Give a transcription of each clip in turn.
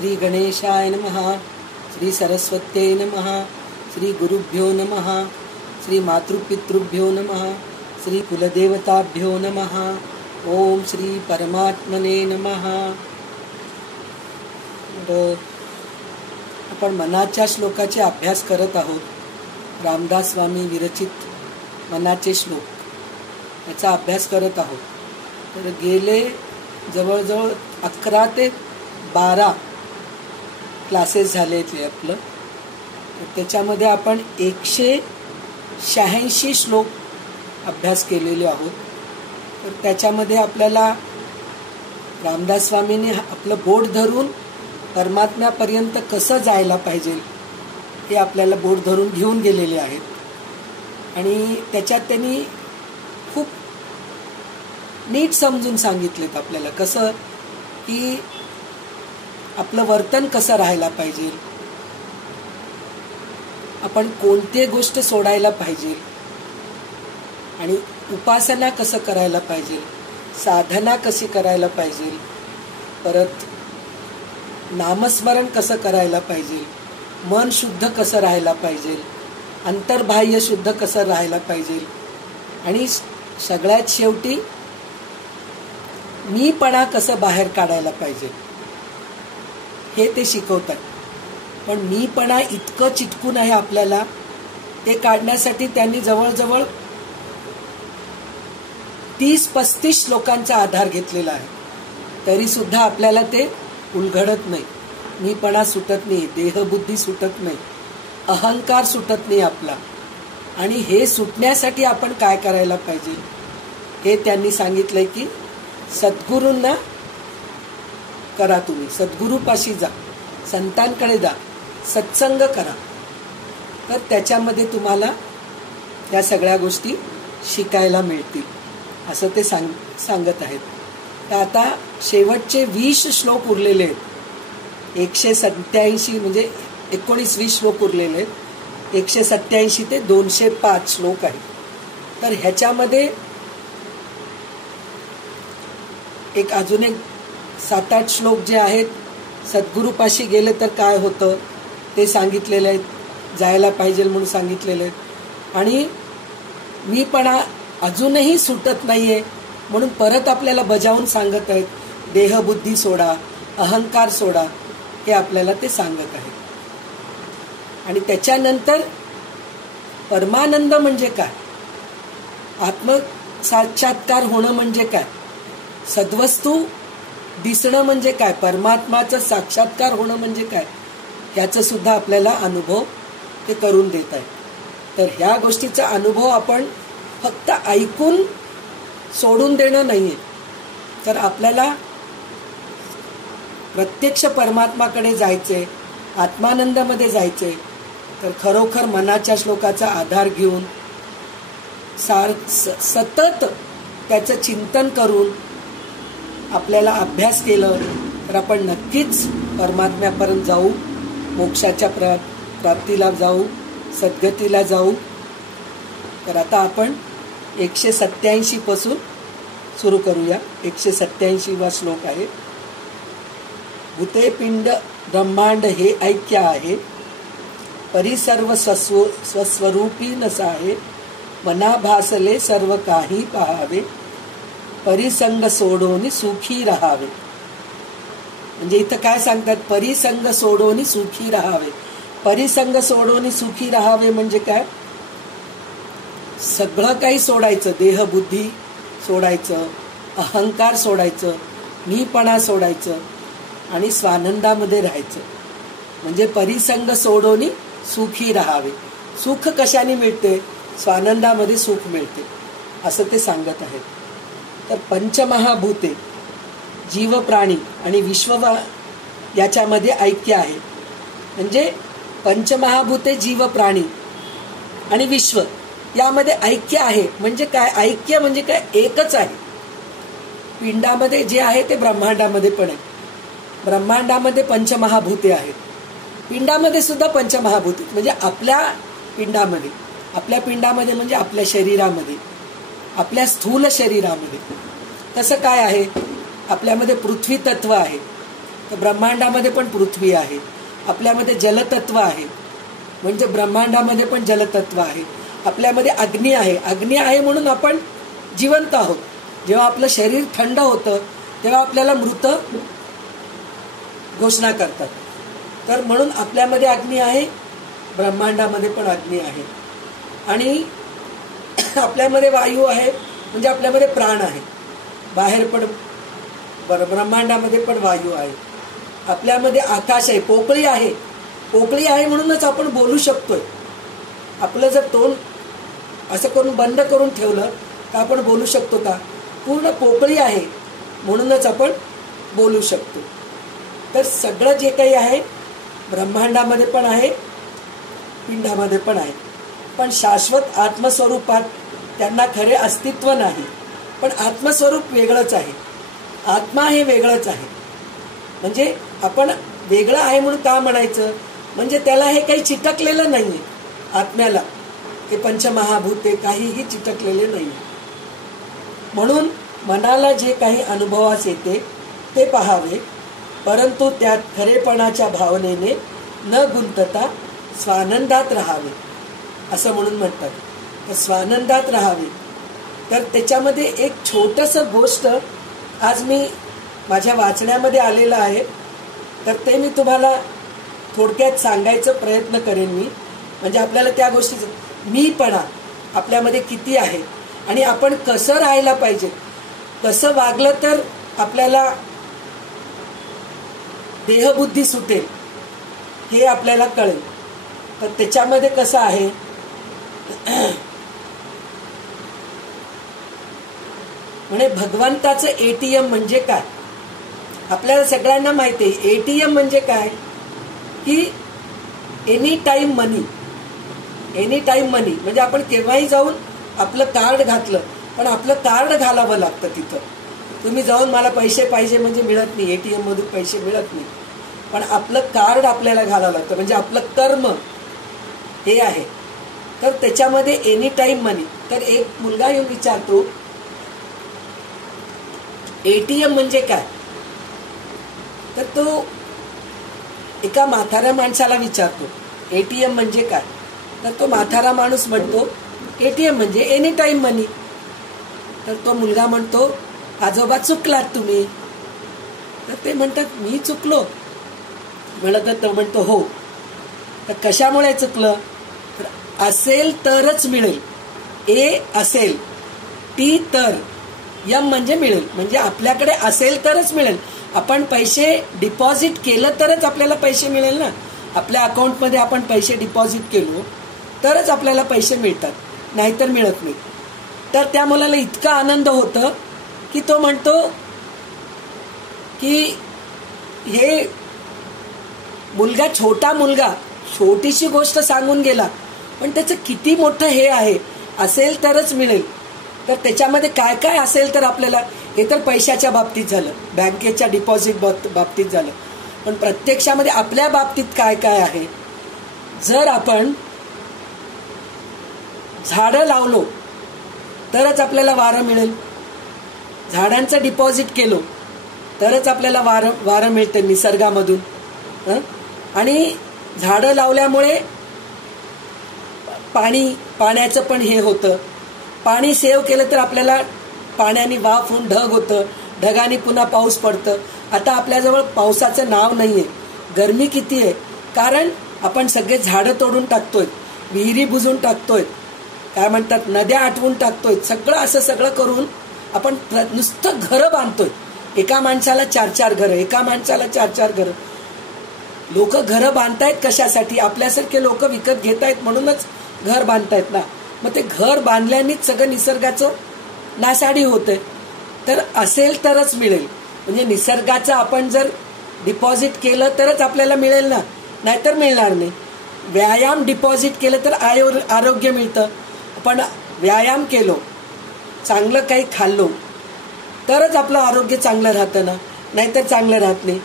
श्री गणेशाय नमः, श्री सरस्वत्यै नमः, श्री गुरुभ्यो नमः, श्री मातृपितृभ्यो नमः, श्री कुलदेवताभ्यो नमः. ओम श्री परमात्मने नमः. आपण मनाच्या श्लोकाचे अभ्यास करत आहोत. रामदास स्वामी विरचित मनाचे श्लोक याचा अभ्यास करत आहोत. तर गेले जवळजवळ 11 ते 12 क्लासेस झाले आपलं. तर त्याच्यामध्ये आपण 186 श्लोक अभ्यास केलेले आहोत. तर त्याच्यामध्ये आपल्याला रामदास स्वामींनी आपलं बोट धरून परमात्म्यापर्यंत कसं जायला पाहिजे हे आपल्याला बोट धरून घेऊन गेलेले आहेत. आणि त्याच्यात त्यांनी खूप नीट समजून सांगितलेत आपल्याला कसं की आपलं वर्तन कसं राहायला पाहिजे, आपण कोणती गोष्ट सोडायला पाहिजे आणि उपासना कसं करायला पाहिजे, साधना कशी करायला पाहिजे, परत नामस्मरण कसं करायला पाहिजे, मन शुद्ध कसं राहायला पाहिजे, अंतर्बाह्य शुद्ध कसं राहायला पाहिजे आणि सगळ्यात शेवटी मीपणा कसं बाहेर काढायला पाहिजे हे ते शिकवतात. पण मीपणा इतकं चिटकून आहे आपल्याला, ते काढण्यासाठी त्यांनी जवळजवळ 30-35 लोकांचा आधार घेतलेला आहे. तरी सुद्धा आपल्याला ते उलगडत नाही. मीपणा सुटत नाही, देहबुद्धी सुटत नाही, अहंकार सुटत नाही आपला. आणि हे सुटण्यासाठी आपण काय करायला पाहिजे हे त्यांनी सांगितलंय की सद्गुरूंना करा, तुम्ही सद्गुरूपाशी जा, संतांकडे जा, सत्संग करा. तर त्याच्यामध्ये तुम्हाला या सगळ्या गोष्टी शिकायला मिळतील असं ते सांगत आहेत. तर आता शेवटचे 20 श्लोक उरलेले आहेत. 187 म्हणजे 19-20 श्लोक उरलेले आहेत. 187 ते 205 श्लोक आहेत. तर ह्याच्यामध्ये अजून 7-8 श्लोक जे आहेत सद्गुरूपाशी गेले तर काय होतं ते सांगितलेले आहेत, जायला पाहिजे म्हणून सांगितलेले आहेत. आणि मीपणा अजूनही सुटत नाहीये म्हणून परत आपल्याला बजावून सांगत आहेत, देहबुद्धी सोडा, अहंकार सोडा, हे आपल्याला ते सांगत आहेत. आणि त्याच्यानंतर परमानंद म्हणजे काय, आत्मसाक्षात्कार होणं म्हणजे काय, सद्वस्तू दिसणं म्हणजे काय, परमात्माचं साक्षात्कार होणं म्हणजे काय, याचा सुद्धा आपल्याला अनुभव ते करून देत आहे. तर ह्या गोष्टीचा अनुभव आपण फक्त ऐकून सोडून देणं नाहीये, तर आपल्याला प्रत्यक्ष परमात्माकडे जायचे, आत्मानंदामध्ये जायचे. तर खरोखर मनाच्या श्लोकाचा आधार घेऊन सतत त्याचं चिंतन करून आपल्याला अभ्यास केलं तर आपण नक्कीच परमात्म्यापर्यंत जाऊ, मोक्षाच्या प्राप्तीला जाऊ, सद्गतीला जाऊ. तर आता आपण 187 पासून सुरू करूया. 187वा श्लोक आहे. भूते पिंड ब्रह्मांड हे ऐक्य आहे, परिसर्व स्वस्वरूपी नसाहे, मना भासले सर्व काही पाहावे, परिसंग सोडोनी सुखी राहावे. म्हणजे इथं काय सांगतात, परिसंग सोडोनी सुखी राहावे. परिसंग सोडोनी सुखी राहावे म्हणजे काय, सगळं काही सोडायचं, देहबुद्धी सोडायचं, अहंकार सोडायचं, मीपणा सोडायचं आणि स्वानंदामध्ये राहायचं. म्हणजे परिसंग सोडोनी सुखी राहावे. सुख कशाने मिळते, स्वानंदामध्ये सुख मिळते असं ते सांगत आहेत. तर पंचमहाभूते, जीव, प्राणी आणि विश्व याच्यामध्ये ऐक्य आहे. म्हणजे पंचमहाभूते, जीव, प्राणी आणि विश्व यामध्ये ऐक्य आहे. म्हणजे काय, ऐक्य म्हणजे काय, एकच आहे. पिंडामध्ये जे आहे ते ब्रह्मांडामध्ये पण आहे. ब्रह्मांडामध्ये पंचमहाभूते आहेत, पिंडामध्ये सुद्धा पंचमहाभूते. म्हणजे आपल्या पिंडामध्ये म्हणजे आपल्या शरीरामध्ये, आपल्या स्थूल शरीरामध्ये कसं काय आहे, आपल्यामध्ये पृथ्वी तत्व आहे, तर ब्रह्मांडामध्ये पण पृथ्वी आहे, आपल्यामध्ये जलतत्व आहे, म्हणजे ब्रह्मांडामध्ये पण जलतत्व आहे, आपल्यामध्ये अग्नी आहे. अग्नी आहे म्हणून आपण जिवंत आहोत. जेव्हा आपलं शरीर थंड होतं तेव्हा आपल्याला मृत घोषणा करतात. तर म्हणून आपल्यामध्ये अग्नी आहे, ब्रह्मांडामध्ये पण अग्नी आहे. आणि आपल्यामध्ये वायू आहे, म्हणजे आपल्यामध्ये प्राण आहे. बाहेर पण ब्रह्मांडामध्ये पण वायू आहे. आपल्यामध्ये आकाश आहे, पोकळी आहे. पोकळी आहे म्हणूनच आपण बोलू शकतोय. आपलं जर तोंड असं करून बंद करून ठेवलं तर आपण बोलू शकतो का? पूर्ण पोकळी आहे म्हणूनच आपण बोलू शकतो. तर सगळं जे काही आहे ब्रह्मांडामध्ये पण आहे, पिंडामध्ये पण आहे. पण शाश्वत आत्मस्वरूपात त्यांना खरे अस्तित्व नाही. पण आत्मस्वरूप वेगळंच आहे, आत्मा हे वेगळंच आहे. म्हणजे आपण वेगळं आहे म्हणून का म्हणायचं? म्हणजे त्याला हे काही चिटकलेलं नाहीये. आत्म्याला हे पंचमहाभूते काहीही चिटकलेले नाही. म्हणून मनाला जे काही अनुभवास येते ते पहावे, परंतु त्यात खरेपणाच्या भावनेने न गुंतता स्वानंदात राहावे, असं म्हणून म्हणतात. तर स्वानंदात राहावे. तर त्याच्यामध्ये एक छोटंसं गोष्ट आज मी माझ्या वाचण्यामध्ये आलेलं आहे, तर ते मी तुम्हाला थोडक्यात सांगायचा प्रयत्न करेन मी. म्हणजे आपल्याला त्या गोष्टीचं मीपणा आपल्यामध्ये किती आहे आणि आपण कसं राहायला पाहिजे, कसं वागलं तर आपल्याला देहबुद्धी सुटेल हे आपल्याला कळेल. तर त्याच्यामध्ये कसं आहे, म्हणजे भगवंताचं एटीएम म्हणजे काय? आपल्याला सगळ्यांना माहिती आहे एटीएम म्हणजे काय, की एनी टाइम मनी. एनी टाइम मनी म्हणजे आपण केव्हाही जाऊन आपलं कार्ड घातलं, पण आपलं कार्ड घालावं लागतं तिथं. तुम्ही जाऊन मला पैसे पाहिजे म्हणजे मिळत नाही, एटीएम मधून पैसे मिळत नाही. पण आपलं कार्ड आपल्याला घालावं लागतं, म्हणजे आपलं कर्म हे आहे. तर त्याच्यामध्ये एनी टाइम मनी. तर एक मुलगा येऊन विचारतो एटीएम म्हणजे काय? तर तो एका म्हाताऱ्या माणसाला विचारतो एटीएम म्हणजे काय? तर तो म्हातारा माणूस म्हणतो एटीएम म्हणजे एनी टाइम मनी. तर तो मुलगा म्हणतो आजोबा चुकलात तुम्ही. तर ते म्हणतात मी चुकलो? म्हणत तो म्हणतो हो. तर कशामुळे चुकलं? तर असेल तरच मिळेल. ए असेल, टी तर, यम म्हणजे मिळेल. म्हणजे आपल्याकडे असेल तरच मिळेल. आपण पैसे डिपॉझिट केलं तरच आपल्याला पैसे मिळेल ना. आपल्या अकाउंटमध्ये आपण पैसे डिपॉझिट केलो तरच आपल्याला पैसे मिळतात, नाहीतर मिळत नाही. तर त्या मुलाला इतका आनंद होतं की तो म्हणतो की हे मुलगा छोटा मुलगा छोटीशी गोष्ट सांगून गेला, पण त्याचं किती मोठं हे आहे, असेल तरच मिळेल. तर त्याच्यामध्ये काय काय असेल तर आपल्याला, हे तर पैशाच्या बाबतीत झालं, बँकेच्या डिपॉझिट बाबतीत झालं. पण प्रत्यक्षामध्ये आपल्या बाबतीत काय काय आहे? जर आपण झाडं लावलो तरच आपल्याला वारं मिळेल, झाडांचं डिपॉझिट केलो तरच आपल्याला वारं मिळतं निसर्गामधून. आणि झाडं लावल्यामुळे पाण्याचं पण हे होतं. पाणी सेव्ह केलं तर आपल्याला पाण्याने वाफ होऊन ढग होतं, ढगाने पुन्हा पाऊस पडतं. आता आपल्याजवळ पावसाचं नाव नाहीये. गरमी किती आहे? कारण आपण सगळे झाडं तोडून टाकतोय, विहिरी बुजून टाकतोय, काय म्हणतात नद्या आटवून टाकतोय. सगळं सगळं करून आपण नुसतं घरं बांधतोय. एका माणसाला 4-4 घरं, एका माणसाला 4-4 घरं. लोक घरं बांधतायत कशासाठी? आपल्यासारखे लोक विकत घेतायत म्हणूनच घर बांधतायत ना. मग ते घर बांधल्यानेच सगळं निसर्गाचं नासाडी होतंय. तर असेल तरच मिळेल. म्हणजे निसर्गाचं आपण जर डिपॉझिट केलं तरच आपल्याला मिळेल ना, नाहीतर मिळणार नाही. व्यायाम डिपॉझिट केलं तर आरोग्य मिळतं. आपण व्यायाम केलो, चांगलं काही खाल्लो तरच आपलं आरोग्य चांगलं राहतं ना, नाहीतर चांगलं राहत नाही.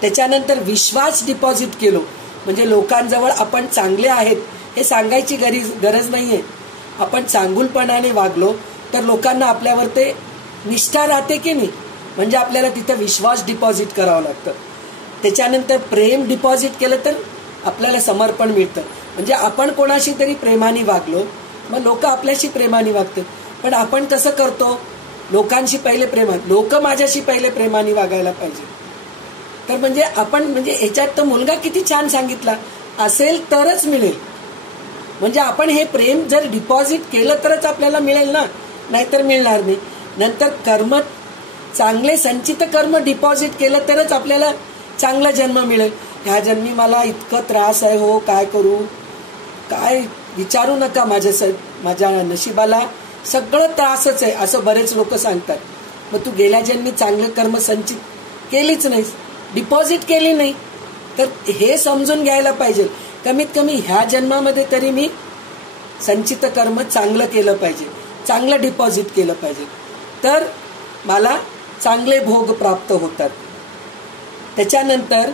त्याच्यानंतर विश्वास डिपॉझिट केलो, म्हणजे लोकांजवळ आपण चांगले आहेत हे सांगायची गरज नाहीये. आपण चांगुलपणाने वागलो तर लोकांना आपल्यावर ते निष्ठा राहते की नाही. म्हणजे आपल्याला तिथं विश्वास डिपॉझिट करावं लागतं. त्याच्यानंतर प्रेम डिपॉझिट केलं तर आपल्याला समर्पण मिळतं. म्हणजे आपण कोणाशी तरी प्रेमाने वागलो, मग लोक आपल्याशी प्रेमाने वागतात. पण आपण तसं करतो, लोकांशी पहिले लोक माझ्याशी पहिले प्रेमाने वागायला पाहिजे. तर म्हणजे आपण म्हणजे ह्याच्यात तो मुलगा किती छान सांगितला, असेल तरच मिळेल. म्हणजे आपण हे प्रेम जर डिपॉझिट केलं तरच आपल्याला मिळेल ना, नाहीतर मिळणार नाही. नंतर कर्म, चांगले संचित कर्म डिपॉझिट केलं तरच आपल्याला चांगला जन्म मिळेल. ह्या जन्मी मला इतकं त्रास आहे हो, काय करू, काय विचारू नका, माझ्या नशिबाला सगळं त्रासच आहे, असं बरेच लोक सांगतात. मग तू गेल्या जन्मी चांगलं कर्म संचित केलीच नाहीस, डिपॉझिट केली नाही. तर हे समजून घ्यायला पाहिजे, कमीत कमी ह्या जन्मामध्ये तरी मी संचित कर्म चांगलं केलं पाहिजे, चांगलं डिपॉझिट केलं पाहिजे, तर मला चांगले भोग प्राप्त होतात. त्याच्यानंतर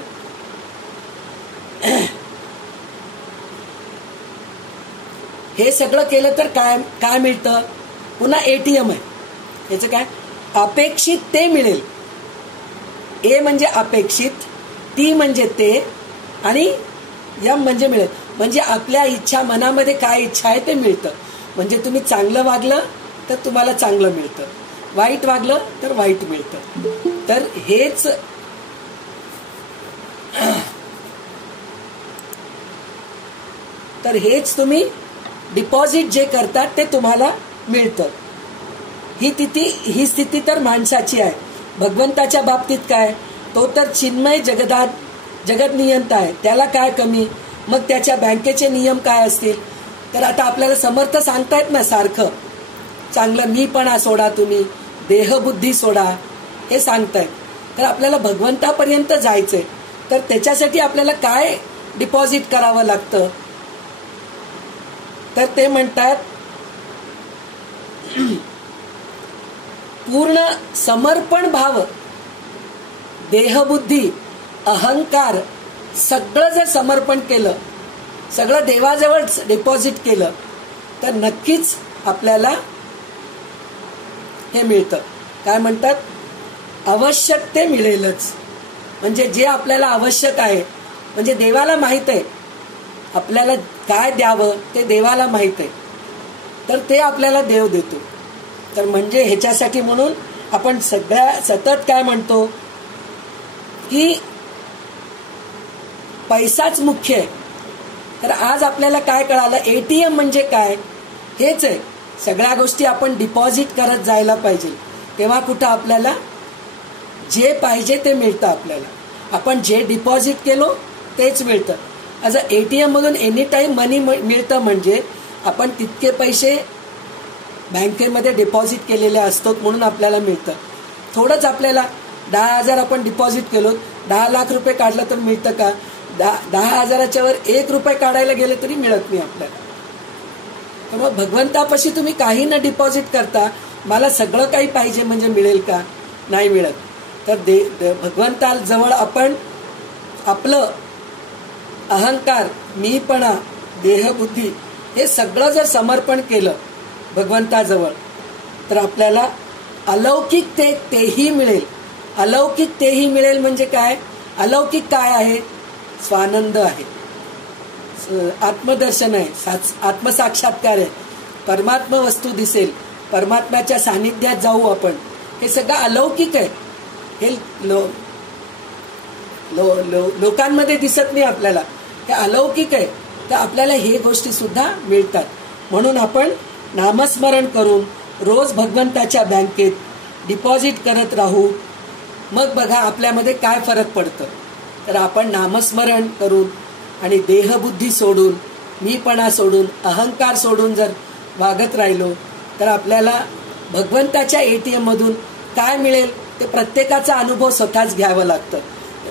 हे सगळं केलं तर काय काय मिळतं, पुन्हा एटीएम आहे. याचं काय, अपेक्षित ते मिळेल. ए म्हणजे अपेक्षित, टी म्हणजे ते, आणि यम म्हणजे मिळेल. म्हणजे आपल्या इच्छा, मनामध्ये काय इच्छा आहे ते मिळतं. म्हणजे तुम्ही चांगलं वागलं तर तुम्हाला चांगलं मिळतं, वाईट वागलं तर वाईट मिळतं. तर हेच तुम्ही डिपॉझिट जे करतात ते तुम्हाला मिळतं. ही स्थिती तर माणसाची आहे. भगवंताच्या बाबतीत काय, तो तर चिन्मय जगत नियंता आहे, त्याला काय कमी. मग त्याच्या बँकेचे नियम काय असतील. तर आता आपल्याला समर्थ सांगतायत ना सारखं, चांगलं मीपणा सोडा, तुम्ही देहबुद्धी सोडा, हे सांगतायत. तर आपल्याला भगवंतापर्यंत जायचंय, तर त्याच्यासाठी आपल्याला काय डिपॉझिट करावं लागतं. तर ते म्हणतात पूर्ण समर्पण भाव, देहबुद्धी, अहंकार सगळं जर समर्पण केलं, सगळं देवाजवळ डिपॉझिट केलं, तर नक्कीच आपल्याला हे मिळतं. काय म्हणतात, आवश्यक ते मिळेलच. म्हणजे जे आपल्याला आवश्यक आहे, म्हणजे देवाला माहित आहे आपल्याला काय द्यावं, ते देवाला माहित आहे, तर ते आपल्याला देव देतो. तर म्हणजे ह्याच्यासाठी म्हणून आपण सतत काय म्हणतो की पैसाच मुख्य आहे. तर आज आपल्याला काय कळालं, एटीएम म्हणजे काय, हेच आहे. सगळ्या गोष्टी आपण डिपॉझिट करत जायला पाहिजे, तेव्हा कुठं आपल्याला जे पाहिजे ते मिळतं. आपल्याला आपण जे डिपॉझिट केलो तेच मिळतं. ॲज अ एटीएम मधून एनी टाइम मनी मिळतं. म्हणजे आपण तितके पैसे बँकेमध्ये डिपॉझिट केलेले असतात म्हणून आपल्याला मिळतं. थोडंच आपल्याला 10,000 आपण डिपॉझिट केलो, 10 लाख रुपये काढलं तर मिळतं का. 10,000च्या वर 1 रुपये काढायला गेले तरी मिळत नाही आपल्याला. तर मग भगवंतापाशी तुम्ही काही न डिपॉझिट करता मला सगळं काही पाहिजे म्हणजे मिळेल का, नाही मिळत. तर भगवंताजवळ आपण आपलं अहंकार, मीपणा, देहबुद्धी हे सगळं जर समर्पण केलं भगवंताजवळ, तर आपल्याला अलौकिक तेही मिळेल. अलौकिक तेही मिळेल म्हणजे काय, अलौकिक काय आहे, स्वानंद आहे, आत्मदर्शन आहे, आत्मसाक्षात्कार आहे, परमात्मा वस्तू दिसेल, परमात्म्याच्या सानिध्यात जाऊ आपण, हे सगळं अलौकिक आहे. हे लोकांमध्ये दिसत नाही आपल्याला, हे अलौकिक आहे. तर आपल्याला हे गोष्टी सुद्धा मिळतात. म्हणून आपण नामस्मरण करून रोज भगवंताच्या बँकेत डिपॉझिट करत राहू. मग बघा आपल्यामध्ये काय फरक पडतं. तर आपण नामस्मरण करून आणि देहबुद्धी सोडून, मीपणा सोडून, अहंकार सोडून जर वागत राहिलो, तर आपल्याला भगवंताच्या एटीएम मधून काय मिळेल ते प्रत्येकाचा अनुभव स्वतःच घ्यावा लागतं.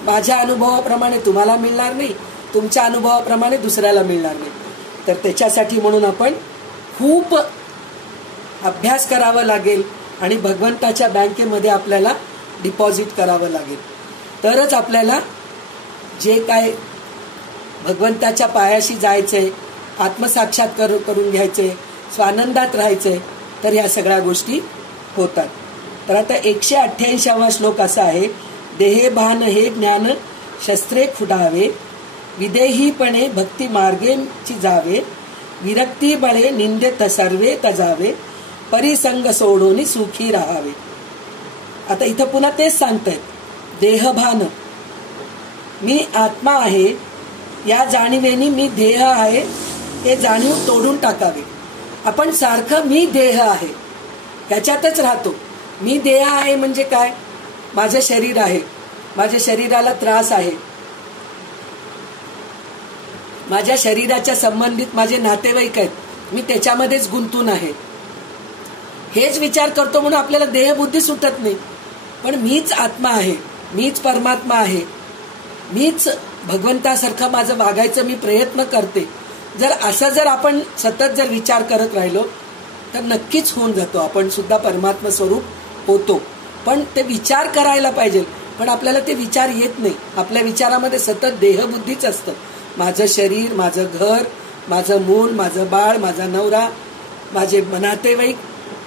माझ्या अनुभवाप्रमाणे तुम्हाला मिळणार नाही, तुमच्या अनुभवाप्रमाणे दुसऱ्याला मिळणार नाही. तर त्याच्यासाठी म्हणून आपण खूप अभ्यास करावा लागेल आणि भगवंताच्या बँकेमध्ये आपल्याला डिपॉझिट करावं लागेल. तरच आपल्याला जे काय भगवंताच्या पायाशी जायचंय, आत्मसाक्षात्कार करून घ्यायचे, स्वानंदात राहायचंय, तर ह्या सगळ्या गोष्टी होतात. तर आता 188वा श्लोक असा आहे, देहे भान हे ज्ञान शस्त्रे खुडावे, विदेहीपणे भक्ती मार्गेची जावे, विरक्ती बळे निंदे सर्वे तजावे, परिसंग सोडून सुखी राहावे. आता इथं पुन्हा तेच सांगतायत, देहभान, मी आत्मा आहे या जाणीवेनी मी देह आहे हे जाणीव तोडून टाकावे. आपण सारखं मी देह आहे त्याच्यातच राहतो. मी देह आहे म्हणजे काय? माझं शरीर आहे, माझ्या शरीराला त्रास आहे, माझ्या शरीराच्या संबंधित माझे नातेवाईक आहेत, मी त्याच्यामध्येच गुंतून आहे. हेच विचार करतो म्हणून आपल्याला देहबुद्धी सुटत नाही. पण मीच आत्मा आहे, मीच परमात्मा आहे, मीच भगवंतासारखं माझं वागायचं मी प्रयत्न करते. जर आपण सतत जर विचार करत राहिलो तर नक्कीच होऊन जातो, आपण सुद्धा परमात्मा स्वरूप होतो. पण ते विचार करायला पाहिजे, पण आपल्याला ते विचार येत नाही. आपल्या विचारामध्ये सतत देहबुद्धीच असतं. माझं शरीर, माझं घर, माझं मूल, माझं बाळ, माझा नवरा, माझे नातेवाईक,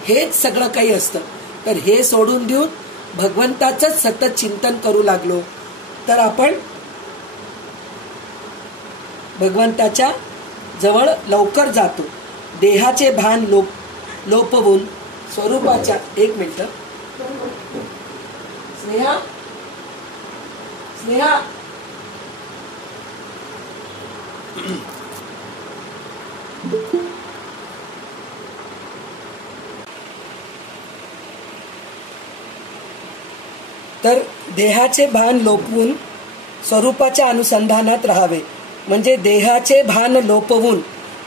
हेच सगळं काही असतं. तर हे सोडून देऊन भगवंताचंच सतत चिंतन करू लागलो तर आपण भगवंताच्या जवळ लवकर जातो. देहाचे भान लोपवून स्वरूपाच्या, एक मिनिट स्नेहा, तर देहाचे भान लोपवून स्वरूपाच्या अनुसंधानात राहावे. म्हणजे देहाचे भान लोपवून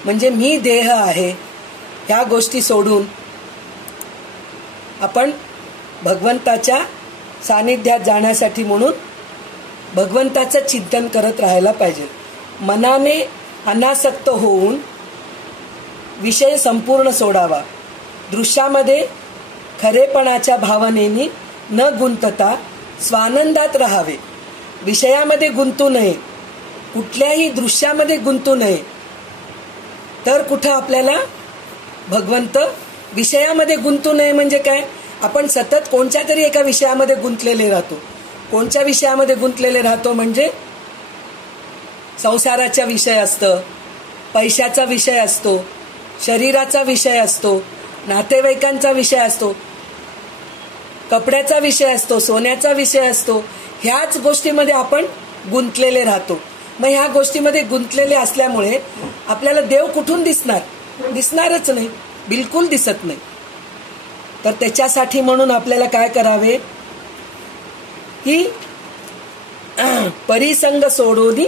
म्हणजे मी देह आहे ह्या गोष्टी सोडून आपण भगवंताच्या सानिध्यात जाण्यासाठी म्हणून भगवंताचं चिंतन करत राहायला पाहिजे. मनाने अनासक्त होऊन विषय संपूर्ण सोडावा. दृश्यामध्ये खरेपणाच्या भावनेनी न गुंतता स्वानंदात राहावे. विषयामध्ये गुंतू नये, कुठल्याही दृश्यामध्ये गुंतू नये. तर कुठं आपल्याला भगवंत, विषयामध्ये गुंतू नये म्हणजे काय? आपण सतत कोणत्या तरी एका विषयामध्ये गुंतलेले राहतो. कोणत्या विषयामध्ये गुंतलेले राहतो म्हणजे संसाराचा विषय असतं, पैशाचा विषय असतो, शरीराचा विषय असतो, नातेवाईकांचा विषय असतो, कपड्याचा विषय असतो, सोन्याचा विषय असतो. ह्याच गोष्टीमध्ये आपण गुंतलेले राहतो. मग ह्या गोष्टीमध्ये गुंतलेले असल्यामुळे आपल्याला देव कुठून दिसणार? दिसणारच नाही, बिलकुल दिसत नाही. तर त्याच्यासाठी म्हणून आपल्याला काय करावे की परिसंग सोडून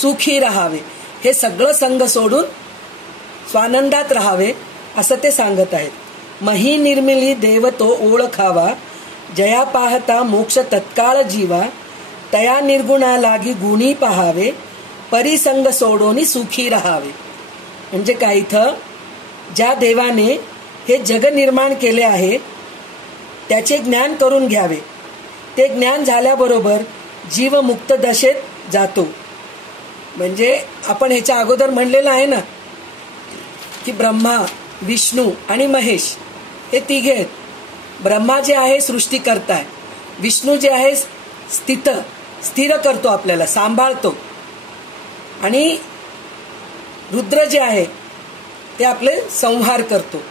सुखी राहावे. हे सगळं संग सोडून स्वानंदात राहावे असं ते सांगत आहेत. मही निर्मिली देव तो ओळखावा, जया पाहता मोक्ष तत्काळ जीवा, तया निर्गुणा लागी गुणी पहावे, परिसंग सोडून सुखी राहावे. म्हणजे काय? इथं ज्या देवाने हे जग निर्माण केले आहे त्याचे ज्ञान करून घ्यावे. ते ज्ञान झाल्याबरोबर जीव मुक्त दशेत जातो. म्हणजे आपण ह्याच्या अगोदर म्हणलेलं आहे ना की ब्रह्मा, विष्णू आणि महेश हे तिघे आहेत. ब्रह्मा जे आहे सृष्टी करताय, विष्णू जे आहे स्थिर करतो, आपल्याला सांभाळतो, आणि रुद्र जे आहे ते आपले संहार करतो.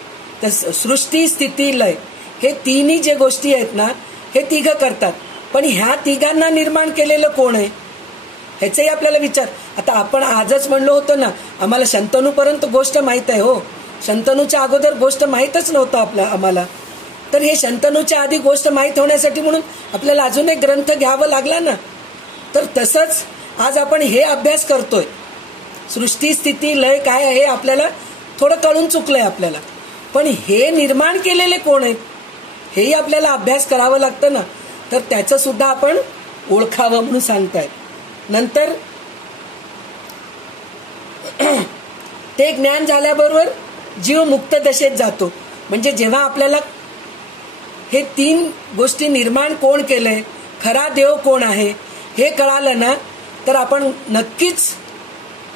तर सृष्टी, स्थिती, लय हे तिन्ही जे गोष्टी आहेत ना हे तिघं करतात. पण ह्या तिघांना निर्माण केलेलं कोण आहे ह्याचाही आपल्याला विचार. आता आपण आजच म्हणलो होतो ना, आम्हाला शंतनूपर्यंत गोष्ट माहीत आहे. हो, शंतनूच्या अगोदर गोष्ट माहीतच नव्हतं आम्हाला. तर हे शंतनूच्या आधी गोष्ट माहीत होण्यासाठी म्हणून आपल्याला अजून एक ग्रंथ घ्यावा लागला ना. तर तसंच आज आपण हे अभ्यास करतोय. सृष्टी, स्थिती, लय काय आहे आपल्याला थोडं कळून चुकलंय आपल्याला. पण हे निर्माण केलेले कोण आहेत हेही आपल्याला अभ्यास करावं लागतं ना. तर त्याचं सुद्धा आपण ओळखावं म्हणून सांगतायत. नंतर ते ज्ञान झाल्याबरोबर जीव मुक्त दशेत जातो. म्हणजे जेव्हा आपल्याला हे तीन गोष्टी निर्माण कोण केलंय, खरा देव कोण आहे हे कळालं ना तर आपण नक्कीच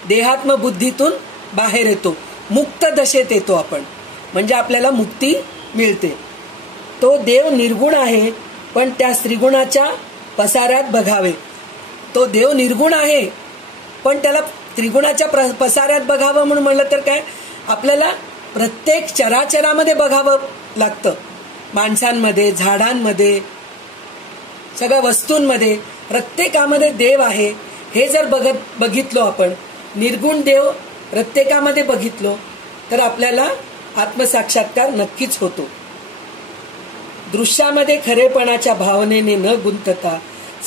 देहात्म बुद्धीतून बाहेर येतो, मुक्त दशेत येतो आपण. म्हणजे आपल्याला मुक्ती मिळते. तो देव निर्गुण आहे पण त्या त्रिगुणाच्या पसाऱ्यात बघावे. तो देव निर्गुण आहे, पण त्याला त्रिगुणाच्या पसाऱ्यात बघावं म्हणून म्हणलं तर काय, आपल्याला प्रत्येक चराचरामध्ये बघावं लागतं. माणसांमध्ये, झाडांमध्ये, सगळ्या वस्तूंमध्ये, प्रत्येकामध्ये देव आहे हे जर बघितलो आपण, निर्गुण देव प्रत्येकामध्ये बघितलो, तर आपल्याला आत्मसाक्षात्कार नक्कीच होतो. दृश्यामध्ये खरेपणाच्या भावनेने न गुंतता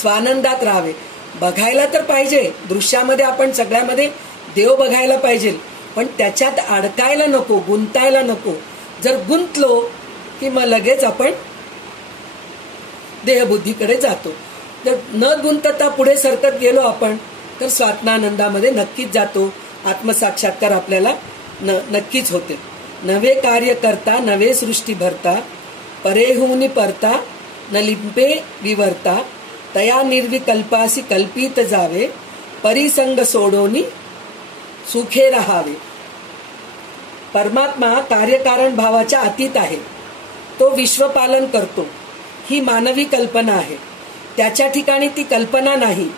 स्वानंदात राहावे. बघायला तर पाहिजे, दृश्यामध्ये आपण सगळ्यामध्ये देव बघायला पाहिजे, पण त्याच्यात अडकायला नको, गुंतायला नको. जर गुंतलो की मग लगेच आपण देहबुद्धीकडे जातो. जर न गुंतता पुढे सरकत गेलो आपण, तर स्वात्मानंदामध्ये नक्कीच जातो. आत्मसाक्षात्कार आपल्याला नक्कीच होते. नवे कार्य करता नवे सृष्टी भरता, परेहुनी परता न लिंपे विवर्ता, तया निर्विकल्पासी कल्पित जावे, परिसंग सोडोनी सुखे राहावे. परमात्मा कार्यकारण भावाच्या अतीत आहे. तो विश्वपालन करतो, ही मानवी कल्पना आहे. त्याच्या ठिकाणी ती कल्पना नाही,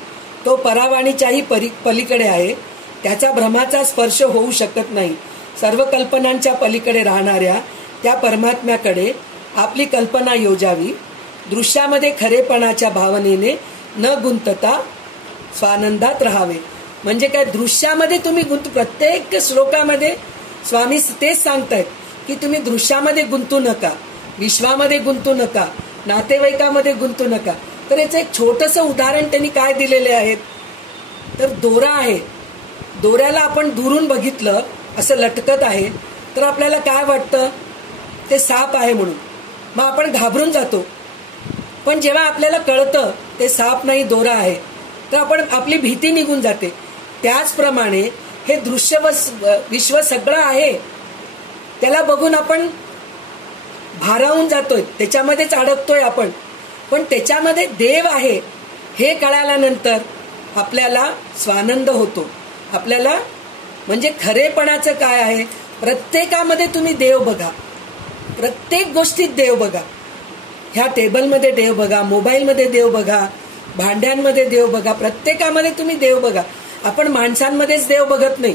तो परावाणीच्याही पलीकडे आहे. त्याचा भ्रमाचा स्पर्श होऊ शकत नाही. सर्व कल्पनांच्या पलीकडे राहणाऱ्या त्या परमात्म्याकडे आपली कल्पना योजावी. दृश्यामध्ये खरेपणाच्या भावनेने न गुंतता स्वानंदात राहावे. म्हणजे काय, दृश्यामध्ये तुम्ही प्रत्येक श्लोकामध्ये स्वामी तेच सांगतायत की तुम्ही दृश्यामध्ये गुंतू नका, विश्वामध्ये गुंतू नका, नातेवाईकामध्ये गुंतू नका. तर याचं एक छोटंसं उदाहरण त्यांनी काय दिलेले आहेत, तर दोरा आहे. दोऱ्याला आपण दुरून बघितलं असं लटकत आहे, तर आपल्याला काय वाटतं, ते साप आहे म्हणून. मग आपण घाबरून जातो. पण जेव्हा आपल्याला कळतं ते साप नाही, दोरा आहे, तर आपण आपली भीती निघून जाते. त्याचप्रमाणे हे दृश्य विश्व सगळं आहे, त्याला बघून आपण भारावून जातोय, त्याच्यामध्येच अडकतोय आपण. पण त्याच्यामध्ये देव आहे हे कळाल्यानंतर आपल्याला स्वानंद होतो. आपल्याला म्हणजे खरेपणाचं काय आहे, प्रत्येकामध्ये तुम्ही देव बघा, प्रत्येक गोष्टीत देव बघा. ह्या टेबलमध्ये देव बघा, मोबाईलमध्ये देव बघा, भांड्यांमध्ये देव बघा, प्रत्येकामध्ये तुम्ही देव बघा. आपण माणसांमध्येच देव बघत नाही,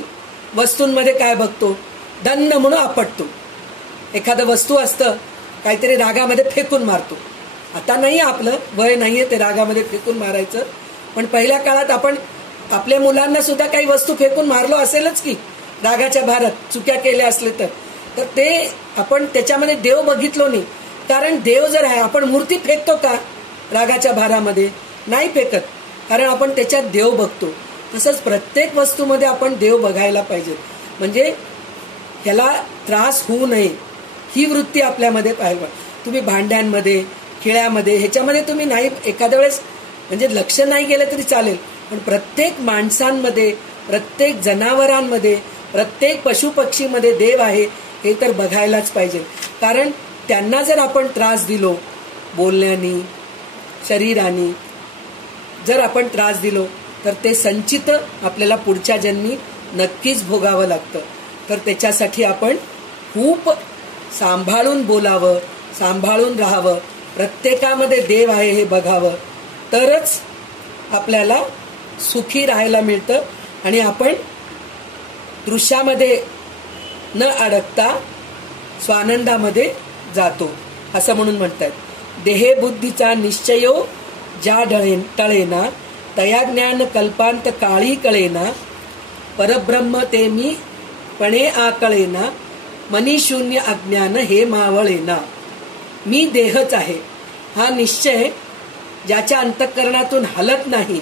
वस्तूंमध्ये काय बघतो, दन्न म्हणून आपटतो. एखादं वस्तू असतं, काहीतरी रागामध्ये फेकून मारतो. आता नाही, आपलं वय नाहीये ते रागामध्ये फेकून मारायचं, पण पहिल्या काळात आपण आपल्या मुलांना सुद्धा काही वस्तू फेकून मारलो असेलच की, रागाच्या भारात चुक्या केल्या असले तर ते आपण त्याच्यामध्ये देव बघितलो नाही. कारण देव जर आहे, आपण मूर्ती फेकतो का रागाच्या भारामध्ये? नाही फेकत, कारण आपण त्याच्यात देव बघतो. तसंच प्रत्येक वस्तूमध्ये आपण देव बघायला पाहिजे. म्हणजे ह्याला त्रास होऊ नये ही वृत्ती आपल्यामध्ये पाहिजे. तुम्ही भांड्यांमध्ये, खेळ्यामध्ये, ह्याच्यामध्ये तुम्ही नाही, एखाद्या वेळेस म्हणजे लक्ष नाही गेलं तरी चालेल, पण प्रत्येक माणसांमध्ये, प्रत्येक जनावरांमध्ये, प्रत्येक पशुपक्षीमध्ये देव आहे हे तर बघायलाच पाहिजे. कारण त्यांना जर आपण त्रास दिलो, बोलण्याने, शरीराने जर आपण त्रास दिलो, तर ते संचित आपल्याला पुढच्या जन्मी नक्कीच भोगावं लागतं. तर त्याच्यासाठी आपण खूप सांभाळून बोलावं, सांभाळून राहावं, प्रत्येकामध्ये देव आहे हे बघावं, तरच आपल्याला सुखी राहायला मिळतं आणि आपण दृश्यामध्ये न अडकता स्वानंदामध्ये जातो असं म्हणून म्हणतात. देहे बुद्धीचा निश्चयो ज्या टळेना, तया ज्ञान कल्पांत काळी कळेना, परब्रह्म ते मी पणे आकळेना, मनीशून्य अज्ञान हे मावळेना. मी देहच आहे हा निश्चय ज्याच्या अंतःकरणातून हलत नाही,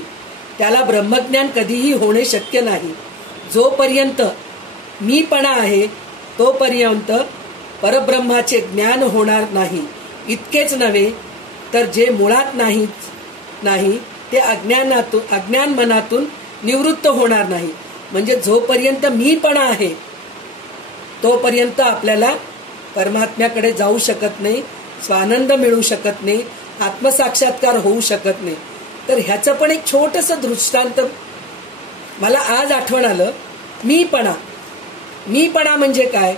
त्याला ब्रह्मज्ञान कधीही होणे शक्य नाही. जोपर्यंत मीपणा आहे तोपर्यंत परब्रह्माचे ज्ञान होणार नाही. इतकेच नव्हे तर जे मुळात नाही ते अज्ञान मनातून निवृत्त होणार नाही. म्हणजे जोपर्यंत मीपणा आहे तोपर्यंत आपल्याला परमात्म्याकडे जाऊ शकत नाही, स्वानंद मिळू शकत नाही, आत्मसाक्षात्कार होऊ शकत नाही. तर ह्याचं पण एक छोटंसं दृष्टांत मला आज आठवण आलं. मीपणा म्हणजे काय?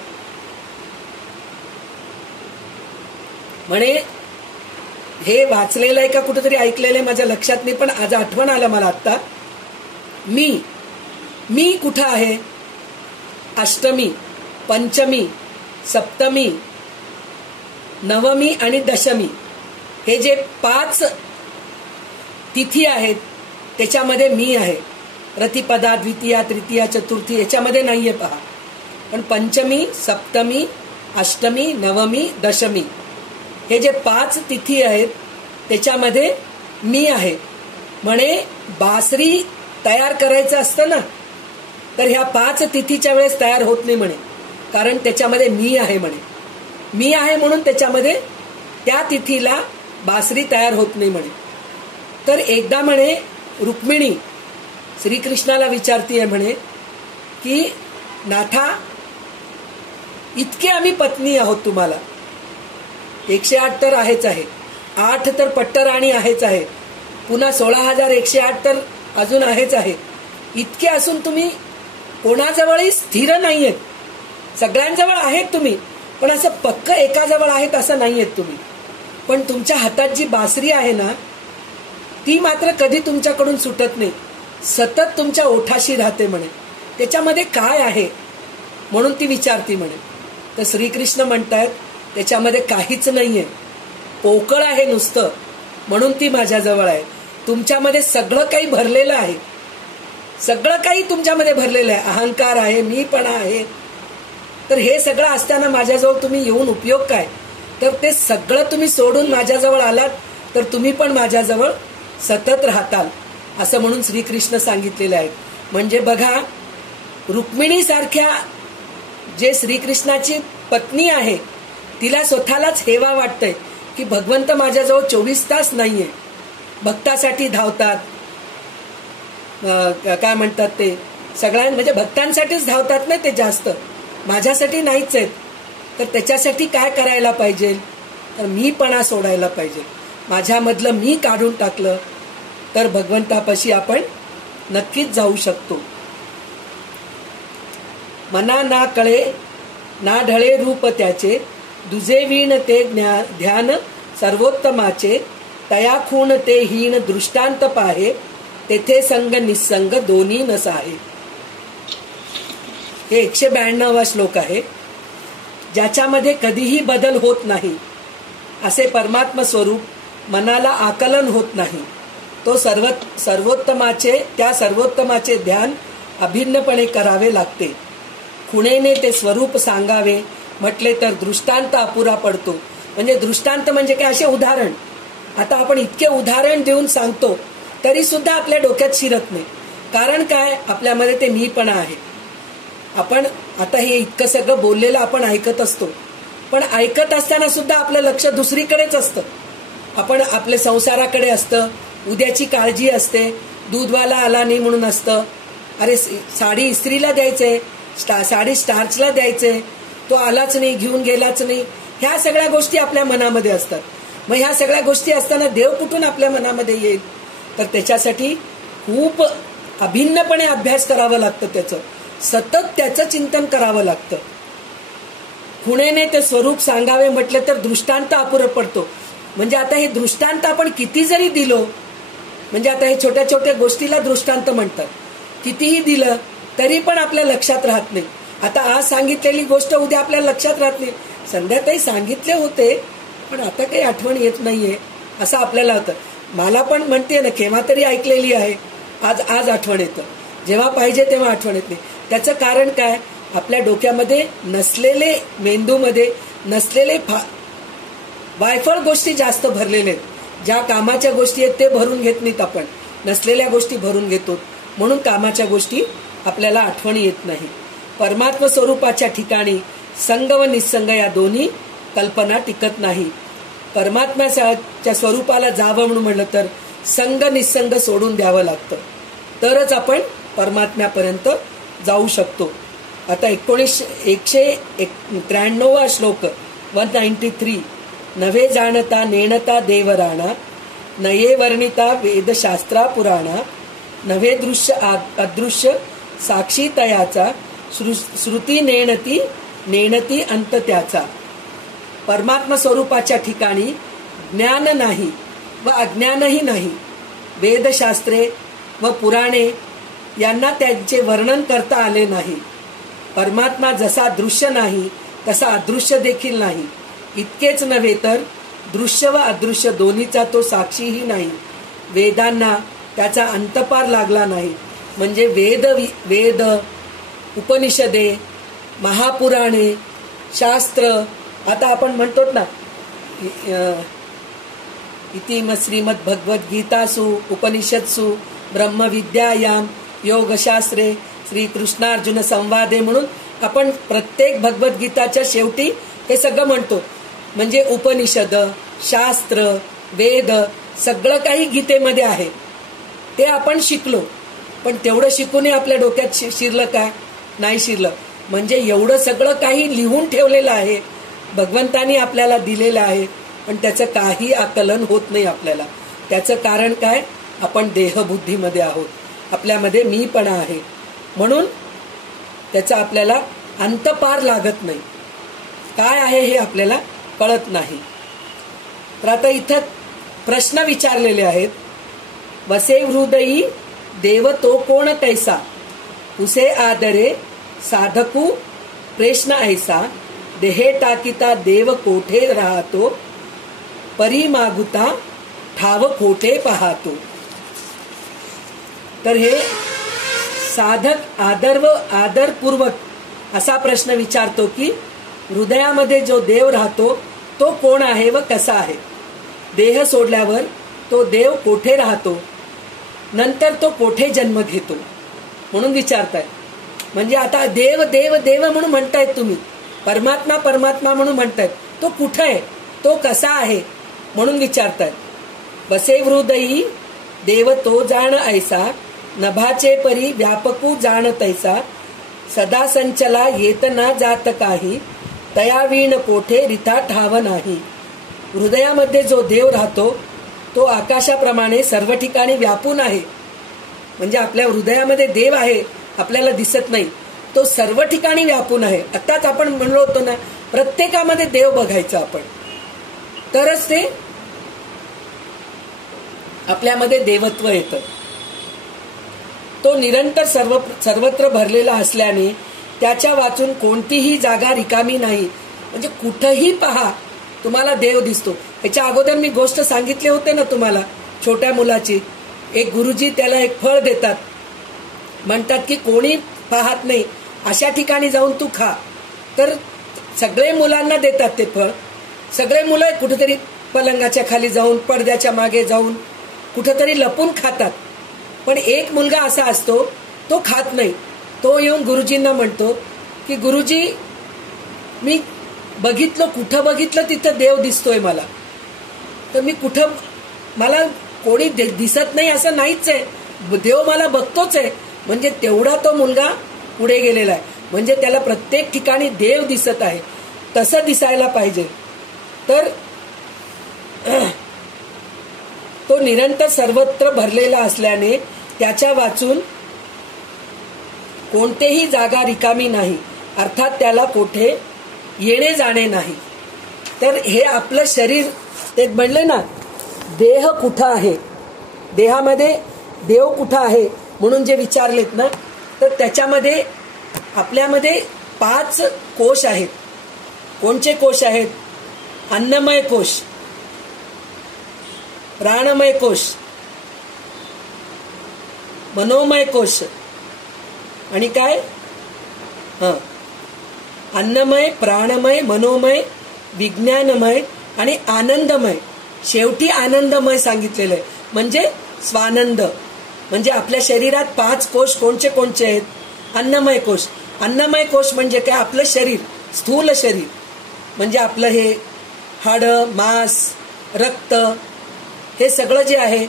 म्हणे हे वाचलेलं आहे का कुठेतरी ऐकलेलं आहे माझ्या लक्षात नाही, पण आज आठवण आलं मला आता. मी कुठं आहे? अष्टमी, पंचमी, सप्तमी, नवमी आणि दशमी हे जे 5 तिथी आहेत त्याच्यामध्ये मी आहे. रतिपदा, द्वितीया, तृतीया, चतुर्थी याच्यामध्ये नाहीये पहा. पण पंचमी, सप्तमी, अष्टमी, नवमी, दशमी हे जे 5 तिथी आहेत त्याच्यामध्ये मी आहे. म्हणे बासरी तयार करायचं असतं ना, तर ह्या 5 तिथीच्या वेळेस तयार होत नाही म्हणे, कारण त्याच्यामध्ये मी आहे म्हणे. मी आहे म्हणून त्याच्यामध्ये त्या तिथीला बासरी तयार होत नाही म्हणे. तर एकदा म्हणे रुक्मिणी श्रीकृष्णाला विचारतीये म्हणे की नाथा, इतके आम्ही पत्नी आहोत तुम्हाला, 108 तर आहेच आहे, 8 तर पट्टराणी आहेच आहे, पुन्हा 16,108 तर अजून आहेच आहे. इतके असून तुम्ही कोणाजवळही स्थिर नाहीयेत. सगळ्यांजवळ आहेत तुम्ही, पण असं पक्क एकाजवळ आहेत असं नाहीयेत तुम्ही. पण तुमच्या हातात जी बासरी आहे ना, ती मात्र कधी तुमच्याकडून सुटत नाही, सतत तुमच्या ओठाशी राहते म्हणे. त्याच्यामध्ये काय आहे म्हणून ती विचारती म्हणे. तर श्रीकृष्ण म्हणतायत त्याच्यामध्ये काहीच नाहीये, पोकळ आहे नुसतं, म्हणून ती माझ्याजवळ आहे. तुमच्यामध्ये सगळं काही भरलेलं आहे, सगळं काही तुमच्यामध्ये भरलेलं आहे. अहंकार आहे, मीपणा आहे. तर हे सगळं असताना माझ्याजवळ तुम्ही येऊन उपयोग काय? तर ते सगळं तुम्ही सोडून माझ्याजवळ आलात तर तुम्ही पण माझ्याजवळ सतत राहताल, असं म्हणून श्रीकृष्ण सांगितलेले आहेत. म्हणजे बघा, रुक्मिणी सारख्या जे श्रीकृष्णाची पत्नी आहे तिला स्वतःलाच हेवा वाटतंय की भगवंत माझ्याजवळ 24 तास नाहीये. भक्तासाठी धावतात, काय म्हणतात ते, सगळ्यां म्हणजे भक्तांसाठीच धावतात ना ते जास्त, माझ्यासाठी नाहीच आहेत. तर त्याच्यासाठी काय करायला पाहिजे? तर मीपणा सोडायला पाहिजे. माझ्यामधलं मी काढून टाकलं तर भगवंतापाशी आपण नक्कीच जाऊ शकतो. मना ना कळे ना ढळे रूप त्याचे, दुजे वीण ते ध्यान सर्वोत्तमाचे, तया खूण ते हीन दृष्टांत पाहे, तेथे संग निसंग दोन्ही नसाहे. हे 192वा श्लोक आहे. ज्याच्यामध्ये कधीही बदल होत नाही असे परमात्म स्वरूप मनाला आकलन होत नाही, तो सर्वोत्तमाचे ध्यान अभिन्नपणे करावे लागते. खुणेने ते स्वरूप सांगावे म्हटले तर दृष्टांत अपुरा पडतो. म्हणजे दृष्टांत म्हणजे काय? असे उदाहरण. आता आपण इतके उदाहरण देऊन सांगतो तरी सुद्धा आपल्या डोक्यात शिरत नाही. कारण काय? आपल्यामध्ये ते मीपणा आहे. आपण आता हे इतकं सगळं बोललेलं आपण ऐकत असतो, पण ऐकत असताना सुद्धा आपलं लक्ष दुसरीकडेच असतं. आपण आपल्या संसाराकडे असतं, उद्याची काळजी असते, दूधवाला आला नाही म्हणून असतं, अरे साडी इस्त्रीला द्यायचंय, साडी स्टार्चला द्यायचंय, तो आलाच नाही, घेऊन गेलाच नाही. ह्या सगळ्या गोष्टी आपल्या मनामध्ये असतात. मग ह्या सगळ्या गोष्टी असताना देव कुठून आपल्या मनामध्ये येईल? तर त्याच्यासाठी खूप अभिन्नपणे अभ्यास करावा लागतं, त्याचं सतत त्याचं चिंतन करावं लागतं. खुणेने ते स्वरूप सांगावे म्हटलं तर दृष्टांत अपुरं पडतो. म्हणजे आता हे दृष्टांत आपण किती जरी दिलो, म्हणजे आता हे छोट्या छोट्या गोष्टीला दृष्टांत म्हणतात, कितीही दिलं तरी पण आपल्या लक्षात राहत नाही. आता आज सांगितलेली गोष्ट उद्या आपल्या लक्षात राहत नाही. संध्याकाळी सांगितले होते पण आता काही आठवण येत नाहीये असं आपल्याला होतं. मला पण म्हणते ना, केव्हा तरी ऐकलेली आहे, आज आठवण येतं, जेव्हा पाहिजे तेव्हा आठवण येत नाही. त्याचं कारण काय? आपल्या डोक्यामध्ये नसलेले, मेंदूमध्ये नसलेले वायफळ गोष्टी जास्त भरलेले आहेत. ज्या कामाच्या गोष्टी आहेत ते भरून घेत नाहीत आपण, नसलेल्या गोष्टी भरून घेतो, म्हणून कामाच्या गोष्टी आपल्याला आठवण येत नाही. परमात्म स्वरूपाच्या ठिकाणी संग व निसंग या दोन्ही कल्पना टिकत नाही. परमात्म्याच्या स्वरूपाला जावं म्हणून म्हणलं तर संग निसंग सोडून द्यावं लागतं, तरच आपण परमात्म्यापर्यंत जाऊ शकतो. आता 193वा श्लोक 193. नव्हे जाणता नेणता देवराणा, नये वर्णिता वेदशास्त्रा पुराणा, नव्हे दृश्य अदृश्य साक्षी तयाचा, श्रुती नेणती अंत त्याचा. परमात्म स्वरूपाच्या ठिकाणी ज्ञान नाही व अज्ञानही नाही. वेदशास्त्रे व पुराणे यांना त्यांचे वर्णन करता आले नाही. परमात्मा जसा दृश्य नाही तसा अदृश्य देखील नाही. इतकेच नव्हे तर दृश्य व अदृश्य दोन्हीचा तो साक्षीही नाही. वेदांना त्याचा अंतपार लागला नाही. म्हणजे वेद उपनिषदे, महापुराणे, शास्त्र, आता आपण म्हणतो ना इति श्रीमद भगवद गीतासु उपनिषत्सु ब्रह्मविद्यायाम योगशास्त्रे श्रीकृष्णार्जुन संवादे म्हणून आपण प्रत्येक भगवद्गीताच्या शेवटी हे सगळं म्हणतो. म्हणजे उपनिषद, शास्त्र, वेद सगळं काही गीतेमध्ये आहे. ते आपण शिकलो, पण तेवढं शिकूनही आपल्या डोक्यात शिरलं का? नाही शिरलं. म्हणजे एवढं सगळं काही लिहून ठेवलेलं आहे, भगवंतानी आपल्याला दिलेलं आहे, पण त्याचं काही आकलन होत नाही आपल्याला. त्याचं कारण काय? आपण देहबुद्धीमध्ये आहोत, आपल्यामध्ये मीपणा आहे, म्हणून त्याचा आपल्याला अंतपार लागत नाही. काय आहे हे आपल्याला कळत नाही. तर आता इथं प्रश्न विचारलेले आहेत. वसे हृदयी देव तो कोण कैसा, उसे आदरे साधकू प्रश्न ऐसा, देहे टाकिता देव कोठे राहतो, परी मागुता ठाव कोठे पाहतो. तर हे साधक आदरपूर्वक असा प्रश्न विचारतो की हृदयामध्ये जो देव राहतो तो कोण आहे व कसा आहे. देह सोडल्यावर तो देव कोठे राहतो, नंतर तो कोठे जन्म घेतो म्हणून विचारताय. म्हणजे आता देव देव देव म्हणून म्हणतायत तुम्ही, परमात्मा परमात्मा म्हणून म्हणतायत, तो कुठे आहे, तो कसा आहे म्हणून विचारतायत. बसे हृदयी देव तो जाण ऐसा, नभाचे परी व्यापकू जाण तैसा, सदा संचला येत ना जात काही, तयावीण कोठे रिथा ठाव नाही. हृदयामध्ये जो देव राहतो तो आकाशाप्रमाणे सर्व ठिकाणी व्यापून आहे. म्हणजे आपल्या हृदयामध्ये देव आहे, आपल्याला दिसत नाही, तो सर्व ठिकाणी व्यापून आहे. आताच आपण म्हणलो होतो ना, प्रत्येकामध्ये देव बघायचं आपण, तरच ते आपल्यामध्ये देवत्व येतं. तो निरंतर सर्वत्र भरलेला असल्याने त्याच्या वाचून कोणतीही जागा रिकामी नाही. म्हणजे कुठंही पहा तुम्हाला देव दिसतो. याच्या अगोदर मी गोष्ट सांगितली होते ना तुम्हाला, छोट्या मुलाची. एक गुरुजी त्याला एक फळ देतात, म्हणतात की कोणी पाहत नाही अशा ठिकाणी जाऊन तू खा. तर सगळे मुलांना देतात ते फळ. सगळे मुलं कुठेतरी पलंगाच्या खाली जाऊन, पडद्याच्या मागे जाऊन कुठेतरी लपून खातात. पण एक मुलगा असा असतो तो खात नाही. तो येऊन गुरुजींना म्हणतो की गुरुजी मी बघितलं, कुठं बघितलं तिथं देव दिसतोय मला, तर मी कुठं, मला कोणी दिसत नाही असं नाहीच आहे, देव मला बघतोच आहे. म्हणजे तेवढा तो मुलगा पुढे गेलेला आहे. म्हणजे त्याला प्रत्येक ठिकाणी देव दिसत आहे. तसं दिसायला पाहिजे. तर तो निरंतर सर्वत्र भरलेला असल्याने त्याच्या वाचून कोणतेही जागा रिकामी नाही, अर्थात त्याला कोठे येणे जाणे नाही. तर हे आपलं शरीर, ते म्हणले ना देह कुठं आहे, देहामध्ये देव कुठं आहे म्हणून जे विचारलेत ना, तर त्याच्यामध्ये आपल्यामध्ये 5 कोश आहेत. कोणचे कोश आहेत? अन्नमय कोश, प्राणमय कोश, मनोमय कोश आणि काय, अन्नमय, प्राणमय, मनोमय, विज्ञानमय आणि आनंदमय. शेवटी आनंदमय सांगितलेलं आहे, म्हणजे स्वानंद. म्हणजे आपल्या शरीरात 5 कोश कोणचे कोणचे आहेत? अन्नमय कोश. अन्नमय कोश म्हणजे काय? आपलं शरीर, स्थूल शरीर, म्हणजे आपलं हे हाडं, मांस, रक्त, हे सगळं जे आहे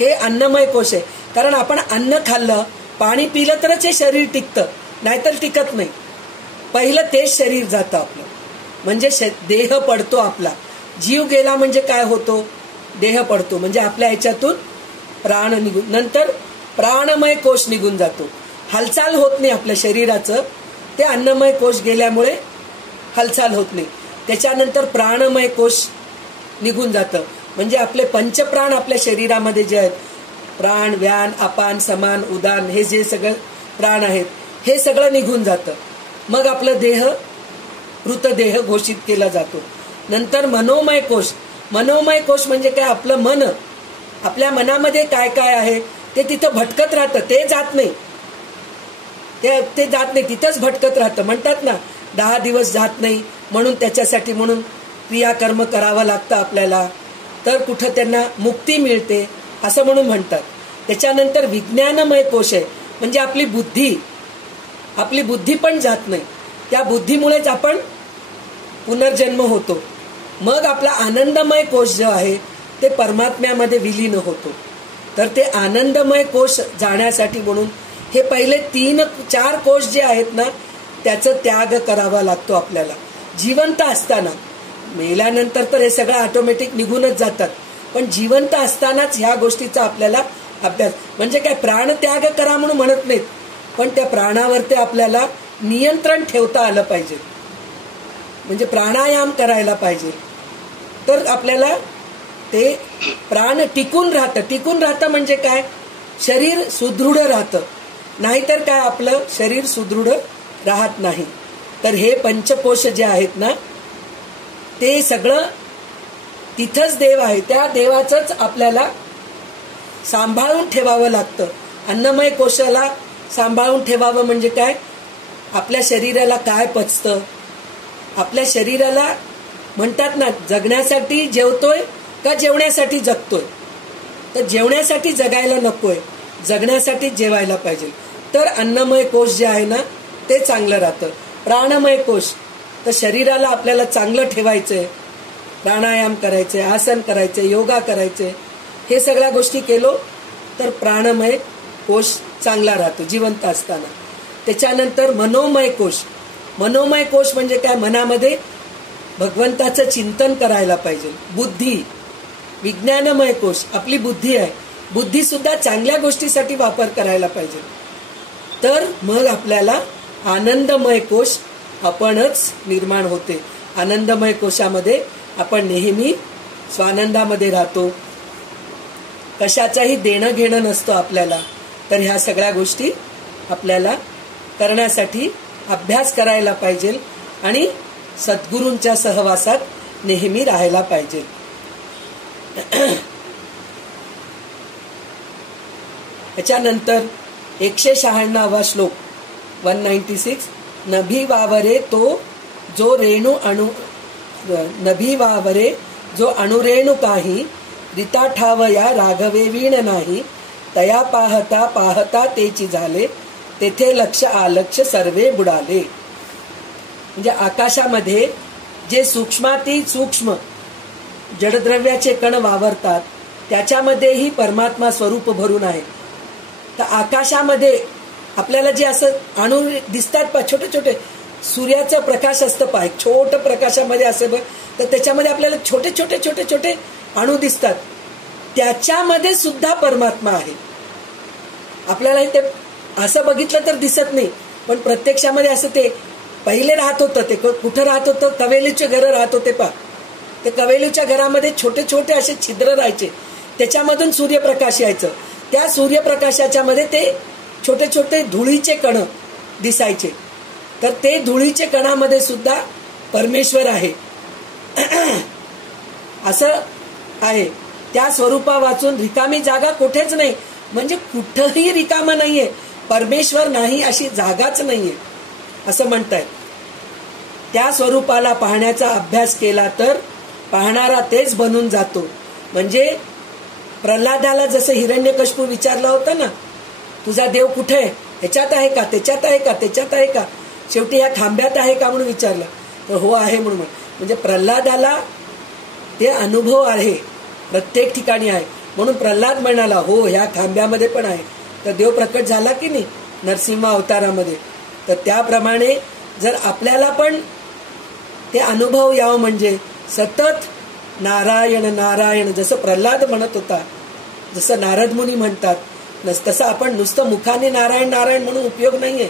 हे अन्नमय कोश आहे. कारण आपण अन्न खाल्लं, पाणी पिलं तरच हे शरीर टिकतं, नाहीतर टिकत नाही. पहिलं तेच शरीर जातं आपलं, म्हणजे देह पडतो आपला. जीव गेला म्हणजे काय होतो? देह पडतो. म्हणजे आपल्या ह्याच्यातून प्राण निघून, नंतर प्राणमय कोश निघून जातो. हालचाल होत नाही आपल्या शरीराचं, ते अन्नमय कोश गेल्यामुळे हालचाल होत नाही. त्याच्यानंतर प्राणमय कोश निघून जातं. म्हणजे आपले पंचप्राण आपल्या शरीरामध्ये जे आहेत, प्राण, व्यान, अपान, समान, उदान, हे जे सगळं प्राण आहेत, हे सगळं निघून जातं. मग आपलं देह मृतदेह घोषित केला जातो. नंतर मनोमय कोश. मनोमय कोश म्हणजे काय? आपलं मन, आपल्या मनामध्ये काय काय आहे ते तिथं भटकत राहतं, ते जात नाही, ते जात नाही, तिथंच भटकत राहतं. म्हणतात ना 10 दिवस जात नाही, म्हणून त्याच्यासाठी म्हणून क्रियाकर्म करावं लागतं आपल्याला, तर कुठं त्यांना मुक्ती मिळते असं म्हणून म्हणतात. त्याच्यानंतर विज्ञानमय कोश आहे, म्हणजे आपली बुद्धी पण जात नाही, त्या बुद्धीमुळेच आपण पुनर्जन्म होतो. मग आपला आनंदमय कोश जो आहे ते परमात्म्यामध्ये विलीन होतो. तर ते आनंदमय कोश जाण्यासाठी म्हणून हे पहिले 3-4 कोश जे आहेत ना, त्याचा त्याग करावा लागतो आपल्याला जिवंत असताना. मेल्यानंतर तर हे सगळं ऑटोमॅटिक निघूनच जातात, पण जिवंत असतानाच ह्या गोष्टीचा आपल्याला अभ्यास. म्हणजे काय, प्राणत्याग करा म्हणून म्हणत नाहीत, पण त्या प्राणावरती आपल्याला नियंत्रण ठेवता आलं पाहिजे. म्हणजे प्राणायाम करायला पाहिजे, तर आपल्याला ते प्राण टिकून राहतं म्हणजे काय, शरीर सुदृढ राहतं. नाहीतर काय, आपलं शरीर सुदृढ राहत नाही. तर हे पंचकोश जे आहेत ना, ते सगळं तिथंच देव आहे, त्या देवाचंच आपल्याला सांभाळून ठेवावं लागतं. अन्नमय कोशाला सांभाळून ठेवावं म्हणजे काय, आपल्या शरीराला काय पचतं, आपल्या शरीराला म्हणतात ना, जगण्यासाठी जेवतोय का जेवण्यासाठी जगतोय. तर जेवण्यासाठी जगायला नकोय, जगण्यासाठी जेवायला पाहिजे. तर अन्नमय कोश जे आहे ना, ते चांगलं राहतं. प्राणमय कोश, तर शरीराला आपल्याला चांगलं ठेवायचंय, प्राणायाम करायचे, आसन करायचे, योगा करायचे, हे सगळ्या गोष्टी केलो तर प्राणमय कोश चांगला राहतो जिवंत असताना. त्याच्यानंतर मनोमय कोश. मनोमय कोश म्हणजे काय, मनामध्ये भगवंताचं चिंतन करायला पाहिजे. बुद्धी. विज्ञानमय कोश, आपली बुद्धी आहे, बुद्धी सुद्धा चांगल्या गोष्टीसाठी वापर करायला पाहिजे. तर मग आपल्याला आनंदमय कोश आपणच निर्माण होते. आनंदमय कोशामध्ये आपण नेहमी स्वानंदामध्ये राहतो, कशाचाही देणं घेणं नसतं आपल्याला. तर ह्या सगळ्या गोष्टी आपल्याला करण्यासाठी अभ्यास करायला पाहिजे आणि सद्गुरूंच्या सहवासात नेहमी राहायला पाहिजे. त्याच्यानंतर 196वा श्लोक 196. नभी वावरे तो जो रेणू अणु नभी वावरे जो अणुरेणू काही रिता ठावया राघवे वीण नाही तया पाहता पाहता तेची झाले तेथे लक्ष आलक्ष सर्वे बुडाले. म्हणजे आकाशामध्ये जे सूक्ष्माती सूक्ष्म जडद्रव्याचे कण वावरतात त्याच्यामध्येही परमात्मा स्वरूप भरून आहे. तर आकाशामध्ये आपल्याला जे असं अणू दिसतात पा, छोटे छोटे सूर्याचं प्रकाश असतं पा, एक छोटं प्रकाशामध्ये असं, तर त्याच्यामध्ये आपल्याला छोटे छोटे छोटे छोटे अणू दिसतात, त्याच्यामध्ये सुद्धा परमात्मा आहे. आपल्याला ते असं बघितलं तर दिसत नाही, पण प्रत्यक्षामध्ये असं ते पहिले राहत होतं. ते कुठं राहत होतं, कवेलीचे घरं राहत होते पा, ते कवेलीच्या घरामध्ये छोटे छोटे असे छिद्र राहायचे, त्याच्यामधून सूर्यप्रकाश यायचं, त्या सूर्यप्रकाशाच्या मध्ये ते छोटे छोटे धुळीचे कण दिसायचे. तर ते धुळीचे कणामध्ये सुद्धा परमेश्वर आहे असं आहे. त्या स्वरूपा वाचून रिकामी जागा कुठेच नाही, म्हणजे कुठंही रिकामं नाहीये, परमेश्वर नाही अशी जागाच नाहीये असं म्हणतायत. त्या स्वरूपाला पाहण्याचा अभ्यास केला तर पाहणारा तेच बनून जातो. म्हणजे प्रल्हादाला जसं हिरण्यकश्यपू विचारला होता ना, तुझा देव कुठे आहे, ह्याच्यात आहे का, त्याच्यात आहे का, त्याच्यात आहे का, शेवटी ह्या खांब्यात आहे का म्हणून विचारलं, तर हो आहे म्हणून. म्हणजे प्रल्हादाला ते अनुभव आहे, प्रत्येक ठिकाणी आहे, म्हणून प्रल्हाद म्हणाला हो ह्या खांब्यामध्ये पण आहे. तर देव प्रकट झाला की नाही नरसिंह अवतारामध्ये. तर त्याप्रमाणे जर आपल्याला पण ते अनुभव यावं म्हणजे सतत नारायण नारायण जसं प्रल्हाद म्हणत होता, जसं नारद मुनी म्हणतात, तसं आपण नुसतं मुखाने नारायण नारायण म्हणून उपयोग नाहीये,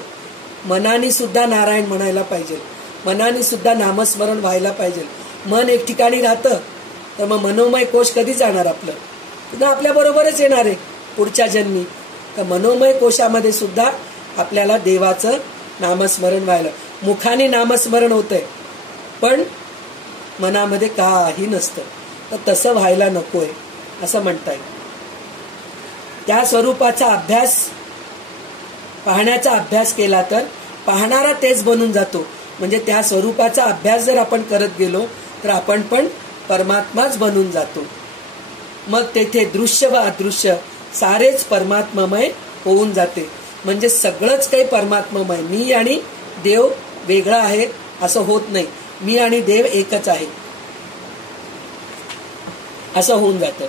मनाने सुद्धा नारायण म्हणायला पाहिजे, मनाने सुद्धा नामस्मरण व्हायला पाहिजे. मन एक ठिकाणी राहतं तर मग मनोमय कोश कधी जाणार आपलं? पुन्हा आपल्या बरोबरच येणार आहे पुढच्या जन्मी. तर मनोमय कोशामध्ये सुद्धा आपल्याला देवाचं नामस्मरण व्हायला, मुखाने नामस्मरण होतंय पण मनामध्ये काही नसतं. तर तसं व्हायला नकोय असं म्हणताय. त्या स्वरूपाचा अभ्यास, पाहण्याचा अभ्यास केला तर पाहणारा तेच बनून जातो. म्हणजे त्या स्वरूपाचा अभ्यास जर आपण करत गेलो तर आपण पण परमात्माच बनून जातो. मग तेथे दृश्य व अदृश्य सारेच परमात्ममय होऊन जाते. म्हणजे सगळंच काही परमात्ममय, मी आणि देव वेगळा आहे असं होत नाही. मी आणि देव एकच आहे असं होऊन जातं.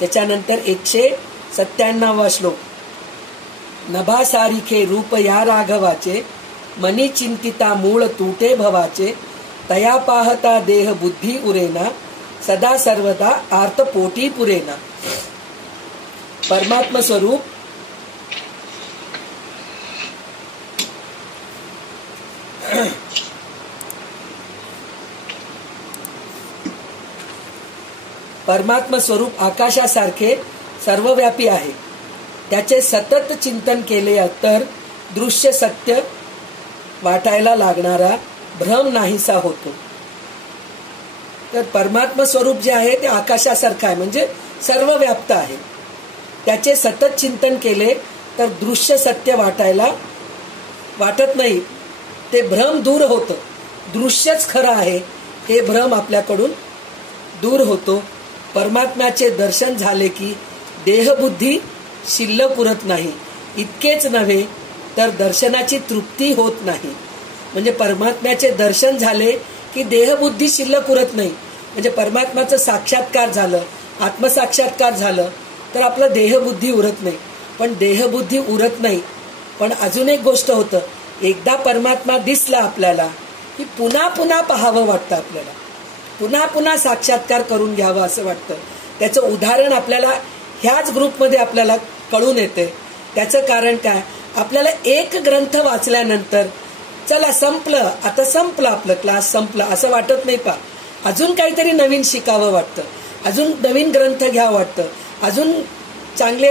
त्याच्यानंतर 197 श्लोक. नभासारिखे रूप या राघवाचे, मनी चिंतिता मूळ तुटे भवाचे, तया पाहता देह बुद्धी उरेना, सदा सर्वदा आर्त पोटी पुरेना. परमात्म स्वरूप परमात्म स्वरूप आकाशासारखे सर्वव्यापी आहे. त्याचे सतत चिंतन केले तर दृश्य सत्य वाटायला लागणारा भ्रम नाहीसा होतो. तर परमात्म स्वरूप जे आहे ते आकाशासारखं आहे, म्हणजे सर्वव्याप्त आहे. त्याचे सतत चिंतन केले तर दृश्य सत्य वाटत नाही, ते भ्रम दूर होतं. दृश्यच खरं आहे हे भ्रम आपल्याकडून दूर होतो. परमात्म्याचे दर्शन झाले की देहबुद्धी शिल्लक उरत नाही. इतकेच नव्हे तर दर्शनाची तृप्ती होत नाही. म्हणजे परमात्म्याचे दर्शन झाले की देहबुद्धी शिल्लक उरत नाही. म्हणजे परमात्म्याचं साक्षात्कार झालं, आत्मसाक्षात्कार झालं तर आपलं देहबुद्धी उरत नाही. पण देहबुद्धी उरत नाही, पण अजून एक गोष्ट होतं. एकदा परमात्मा दिसला आपल्याला की पुन्हा पुन्हा पाहावं वाटतं आपल्याला, पुन्हा पुन्हा साक्षात्कार करून घ्यावं असं वाटतं. त्याचं उदाहरण आपल्याला ह्याच ग्रुपमध्ये आपल्याला कळून येते. त्याचं कारण काय? आपल्याला एक ग्रंथ वाचल्यानंतर चला संपलं, आता संपलं, आपलं क्लास संपला असं वाटत नाही. पा अजून काहीतरी नवीन शिकावं वाटतं, अजून नवीन ग्रंथ घ्यावं वाटतं, अजून चांगले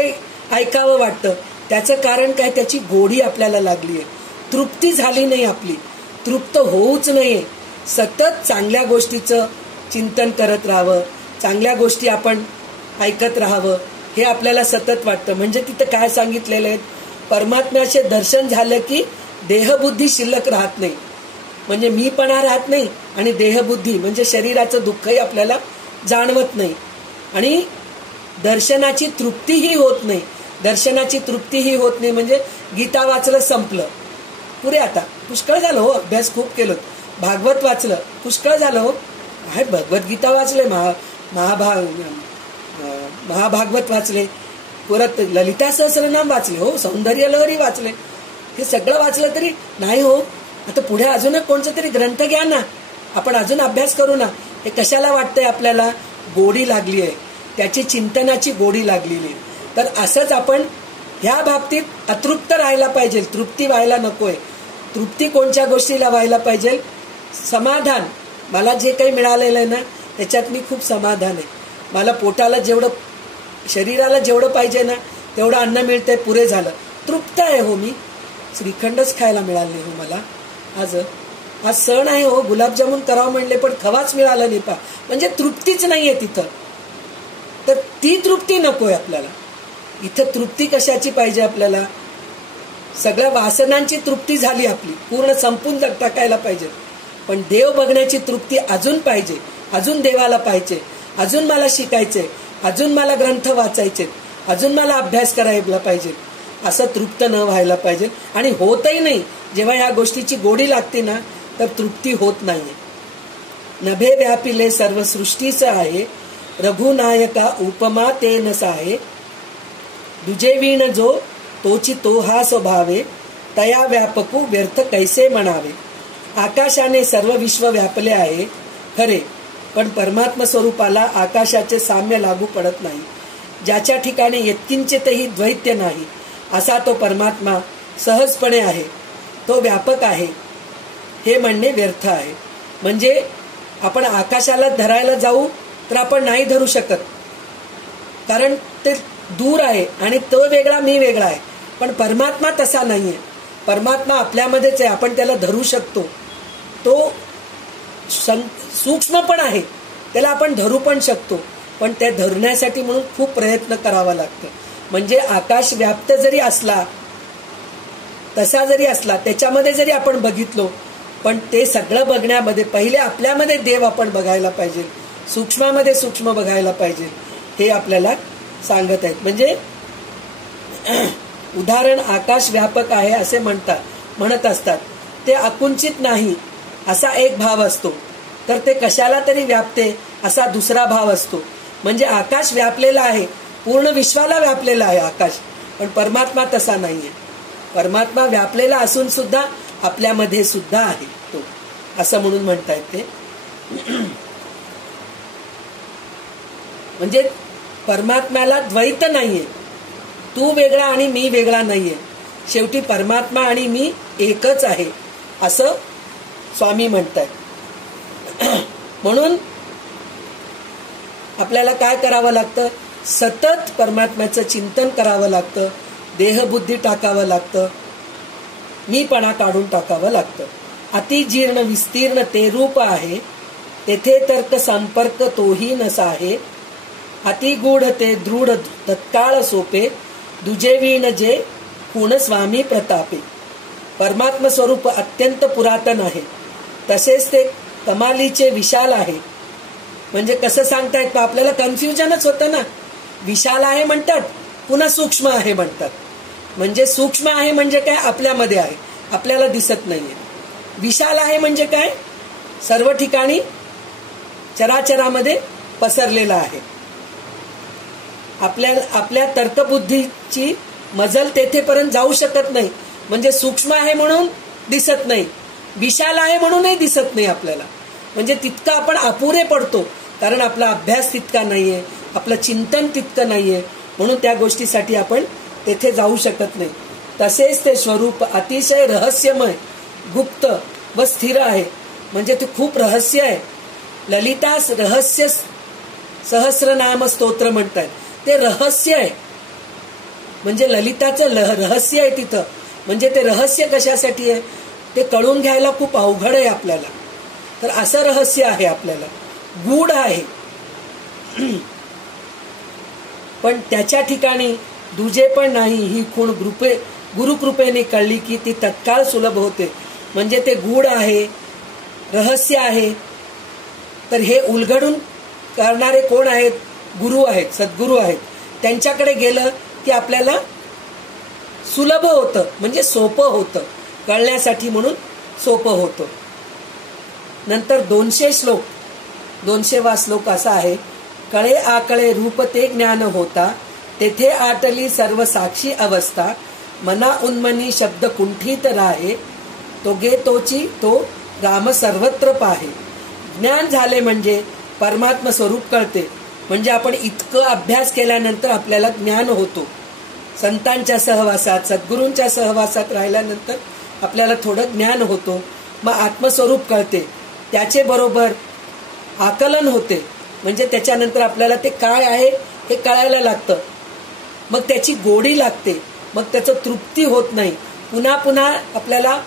ऐकावं वाटतं. त्याचं कारण काय? त्याची गोडी आपल्याला लागली आहे. तृप्ती झाली नाही आपली, तृप्त होऊच नाहीये. सतत चांगल्या गोष्टीचं चिंतन करत राहावं, चांगल्या गोष्टी आपण ऐकत राहावं हे आपल्याला सतत वाटतं. म्हणजे तिथं काय सांगितलेलं आहे? परमात्म्याचे दर्शन झालं की देहबुद्धी शिल्लक राहत नाही. म्हणजे मीपणा राहत नाही आणि देहबुद्धी म्हणजे शरीराचं दुःखही आपल्याला जाणवत नाही. आणि दर्शनाची तृप्तीही होत नाही. दर्शनाची तृप्तीही होत नाही म्हणजे गीता वाचलं संपलं, पुरे आता पुष्कळ झालं हो, अभ्यास खूप केलं. भागवत वाचलं पुष्कळ झालं हो, आहे भगवद्गीता वाचले, महाभागवत वाचले, परत ललिता सहस्रनाम वाचले हो, सौंदर्य लहरी वाचले. हे सगळं वाचलं तरी नाही हो. आता पुढे अजून कोणता तरी ग्रंथ घ्या ना, आपण अजून अभ्यास करू ना. हे कशाला वाटतंय? आपल्याला गोडी लागली आहे, त्याची चिंतनाची गोडी लागलेली. तर असंच आपण ह्या बाबतीत अतृप्त राहायला पाहिजे, तृप्ती व्हायला नकोय. तृप्ती कोणत्या गोष्टीला व्हायला पाहिजे? समाधान. मला जे काही मिळालेलं आहे ना त्याच्यात मी खूप समाधान आहे. मला पोटाला जेवढं, शरीराला जेवढं पाहिजे ना तेवढं अन्न मिळतंय, पुरे झालं, तृप्त आहे हो मी. श्रीखंडच खायला मिळाले हो मला. आज सण आहे हो, गुलाबजामुन करावं म्हणले पण खवाच मिळाला नाही. पा म्हणजे तृप्तीच नाहीये तिथं. तर ती तृप्ती नकोय आपल्याला. इथं तृप्ती कशाची पाहिजे आपल्याला? सगळ्या वासनांची तृप्ती झाली आपली, पूर्ण संपून टाकायला पाहिजे. पण देव बघण्याची तृप्ती अजून पाहिजे, अजून देवाला पाहिजे, अजून मला शिकायचे, अजून मला ग्रंथ वाचायचे, अजून मला अभ्यास करायला पाहिजे. असं तृप्त न व्हायला पाहिजे. आणि होतही नाही. जेव्हा या गोष्टीची गोडी लागते ना तर तृप्ती होत नाहीये. नभे व्यापिले सर्व सृष्टीचं आहे, रघुनायका उपमा ते नसाहे, दुजे वीण जो तोची तो हा स्वभावे, तया व्यापकू व्यर्थ कैसे म्हणावे. आकाशाने सर्व विश्व व्यापले आहे खरे, पण परमात्म स्वरूपाला आकाशाचे साम्य लागू पडत नाही. ज्याच्या ठिकाणी यत्किंचितही द्वैत्य नाही असा तो परमात्मा सहजपणे आहे, तो व्यापक आहे हे म्हणणे व्यर्थ आहे. म्हणजे आपण आकाशाला धरायला जाऊ तर आपण नाही धरू शकत, कारण ते दूर आहे आणि तो वेगळा मी वेगळा आहे. पण परमात्मा तसा नाहीये. परमात्मा आपल्यामध्येच आहे, आपण त्याला धरू शकतो. तो सूक्ष्म पण आहे, त्याला आपण धरू पण शकतो. पण त्या धरण्यासाठी म्हणून खूप प्रयत्न करावा लागतो. म्हणजे आकाश व्याप्त जरी असला, तसा जरी असला, त्याच्यामध्ये जरी आपण बघितलो, पण ते सगळं बघण्यामध्ये पहिले आपल्यामध्ये देव आपण बघायला पाहिजे, सूक्ष्मामध्ये सूक्ष्म बघायला पाहिजे, हे आपल्याला सांगत आहेत. म्हणजे उदाहरण आकाश व्यापक आहे असे म्हणत असतात. ते अकुंचित नाही असा एक भाव असतो, तर ते कशाला तरी व्यापते असा दुसरा भाव असतो. म्हणजे आकाश व्यापलेला आहे, पूर्ण विश्वाला व्यापलेला आहे आकाश, पण परमात्मा तसा नाहीये. परमात्मा व्यापलेला असून सुद्धा आपल्यामध्ये सुद्धा आहे तो, असं म्हणून म्हणतायत ते. म्हणजे परमात्म्याला द्वैत नाहीये, तू वेगळा आणि मी वेगळा नाहीये. शेवटी परमात्मा आणि मी एकच आहे असं स्वामी म्हणतायत. म्हणून आपल्याला काय करावं लागतं, सतत परमात्म्याचं चिंतन करावं लागतं, देहबुद्धी टाकावं लागतं, मीपणा काढून टाकावं लागतं. अतिजीर्ण विस्तीर्ण ते रूप आहे, तेथे तर्क संपर्क तोही नसा आहे. अतिगूढ ते दृढ तत्काळ सोपे, दुजे वीण जे पूर्ण स्वामी प्रतापे. परमात्म स्वरूप अत्यंत पुरातन आहे, तसेच ते कमालीचे विशाल आहे. म्हणजे कसं सांगतायत, आपल्याला कन्फ्युजनच होतं ना. विशाल आहे म्हणतात, पुन्हा सूक्ष्म आहे म्हणतात. म्हणजे सूक्ष्म आहे म्हणजे काय, आपल्यामध्ये आहे, आपल्याला दिसत नाहीये. विशाल आहे म्हणजे काय, सर्व ठिकाणी चराचरामध्ये पसरलेला आहे. आपल्या तर्कबुद्धीची मजल तेथेपर्यंत जाऊ शकत नाही. म्हणजे सूक्ष्म आहे म्हणून दिसत नाही, विशाल आहे म्हणूनही दिसत नाही आपल्याला. म्हणजे तितका आपण अपुरे पडतो, कारण आपला अभ्यास तितका नाहीये, आपलं चिंतन तितकं नाहीये, म्हणून त्या गोष्टीसाठी आपण तेथे जाऊ शकत नाही. तसेच ते स्वरूप अतिशय रहस्यमय, गुप्त व स्थिर आहे. म्हणजे ते खूप रहस्य आहे. ललितास रहस्य सहस्रनाम स्तोत्र म्हणतात, ते रहस्य आहे. म्हणजे ललिताचं रहस्य आहे तिथं. म्हणजे ते रहस्य कशासाठी आहे, ते कळून घ्यायला खूप अवघड आहे आपल्याला. तर असं रहस्य आहे, आपल्याला गूढ आहे. पण त्याच्या ठिकाणी दुजे पण नाही. ही खूण गुरुकृपेने कळली की ती तत्काळ सुलभ होते. म्हणजे ते गूढ आहे, रहस्य आहे. तर हे उलगडून करणारे कोण आहेत, गुरु आहेत, सद्गुरु आहेत. त्यांच्याकडे गेलं की आपल्याला सुलभ होतं, म्हणजे सोपं होतं कळण्यासाठी, म्हणून सोपं होतं. नंतर 200 श्लोक, 200वा श्लोक असा आहे. कळे आकळे रूप ते ज्ञान होता, तेथे आटली सर्व साक्षी अवस्था. मना उन्मनी शब्द कुंठित राहे, तो गे तोची तो राम सर्वत्र पाहे. ज्ञान झाले म्हणजे परमात्मा स्वरूप कळते. म्हणजे आपण इतकं अभ्यास केल्यानंतर आपल्याला ज्ञान होतो. संतांच्या सहवासात, सद्गुरूंच्या सहवासात राहिल्यानंतर आपल्याला थोडं ज्ञान होतो. मग आत्मस्वरूप कळते, त्याचे बरोबर आकलन होते. म्हणजे त्याच्यानंतर आपल्याला ते काय आहे हे कळायला लागतं. मग त्याची गोडी लागते, मग त्याचं तृप्ती होत नाही. पुन्हा पुन्हा आपल्याला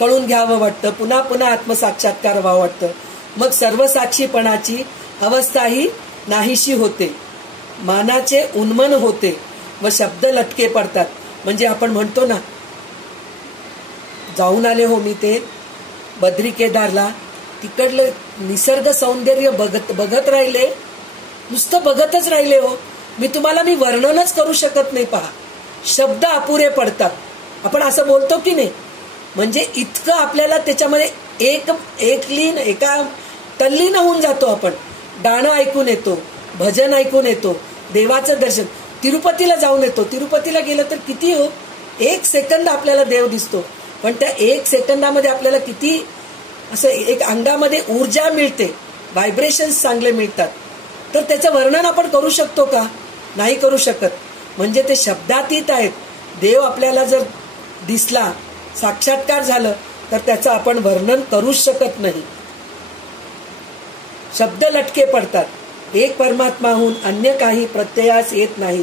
कळून घ्यावं वाटतं, पुन्हा पुन्हा आत्मसाक्षात्कार व्हावं वाटतं. मग सर्व साक्षीपणाची अवस्था ही नाहीशी होते, मानाचे उन्मन होते व शब्द लटके पडतात. म्हणजे आपण म्हणतो ना, जाऊन आले हो मी ते बद्री केदारला, तिकडलं निसर्ग सौंदर्य बघत राहिले, नुसतं बघतच राहिले हो. मी वर्णनच करू शकत नाही. पहा, शब्द अपुरे पडतात. आपण असं बोलतो की नाही, म्हणजे इतकं आपल्याला त्याच्यामध्ये एका तल्लीन होऊन जातो आपण. गाणं ऐकून येतो, भजन ऐकून येतो, देवाचं दर्शन. तिरुपतीला जाऊन येतो, तिरुपतीला गेलं तर किती हो, 1 सेकंद आपल्याला देव दिसतो. पण त्या 1 सेकंदामध्ये आपल्याला किती असं एक अंगामध्ये ऊर्जा मिळते, व्हायब्रेशन्स चांगले मिळतात. तर त्याचं वर्णन आपण करू शकतो का, नाही करू शकत. म्हणजे ते शब्दातीत आहेत. देव आपल्याला जर दिसला, साक्षात्कार झालं, तर त्याचं आपण वर्णन करूच शकत नाही. शब्द लटके पडतात. एक परमात्माहून अन्य काही प्रत्ययास येत नाही.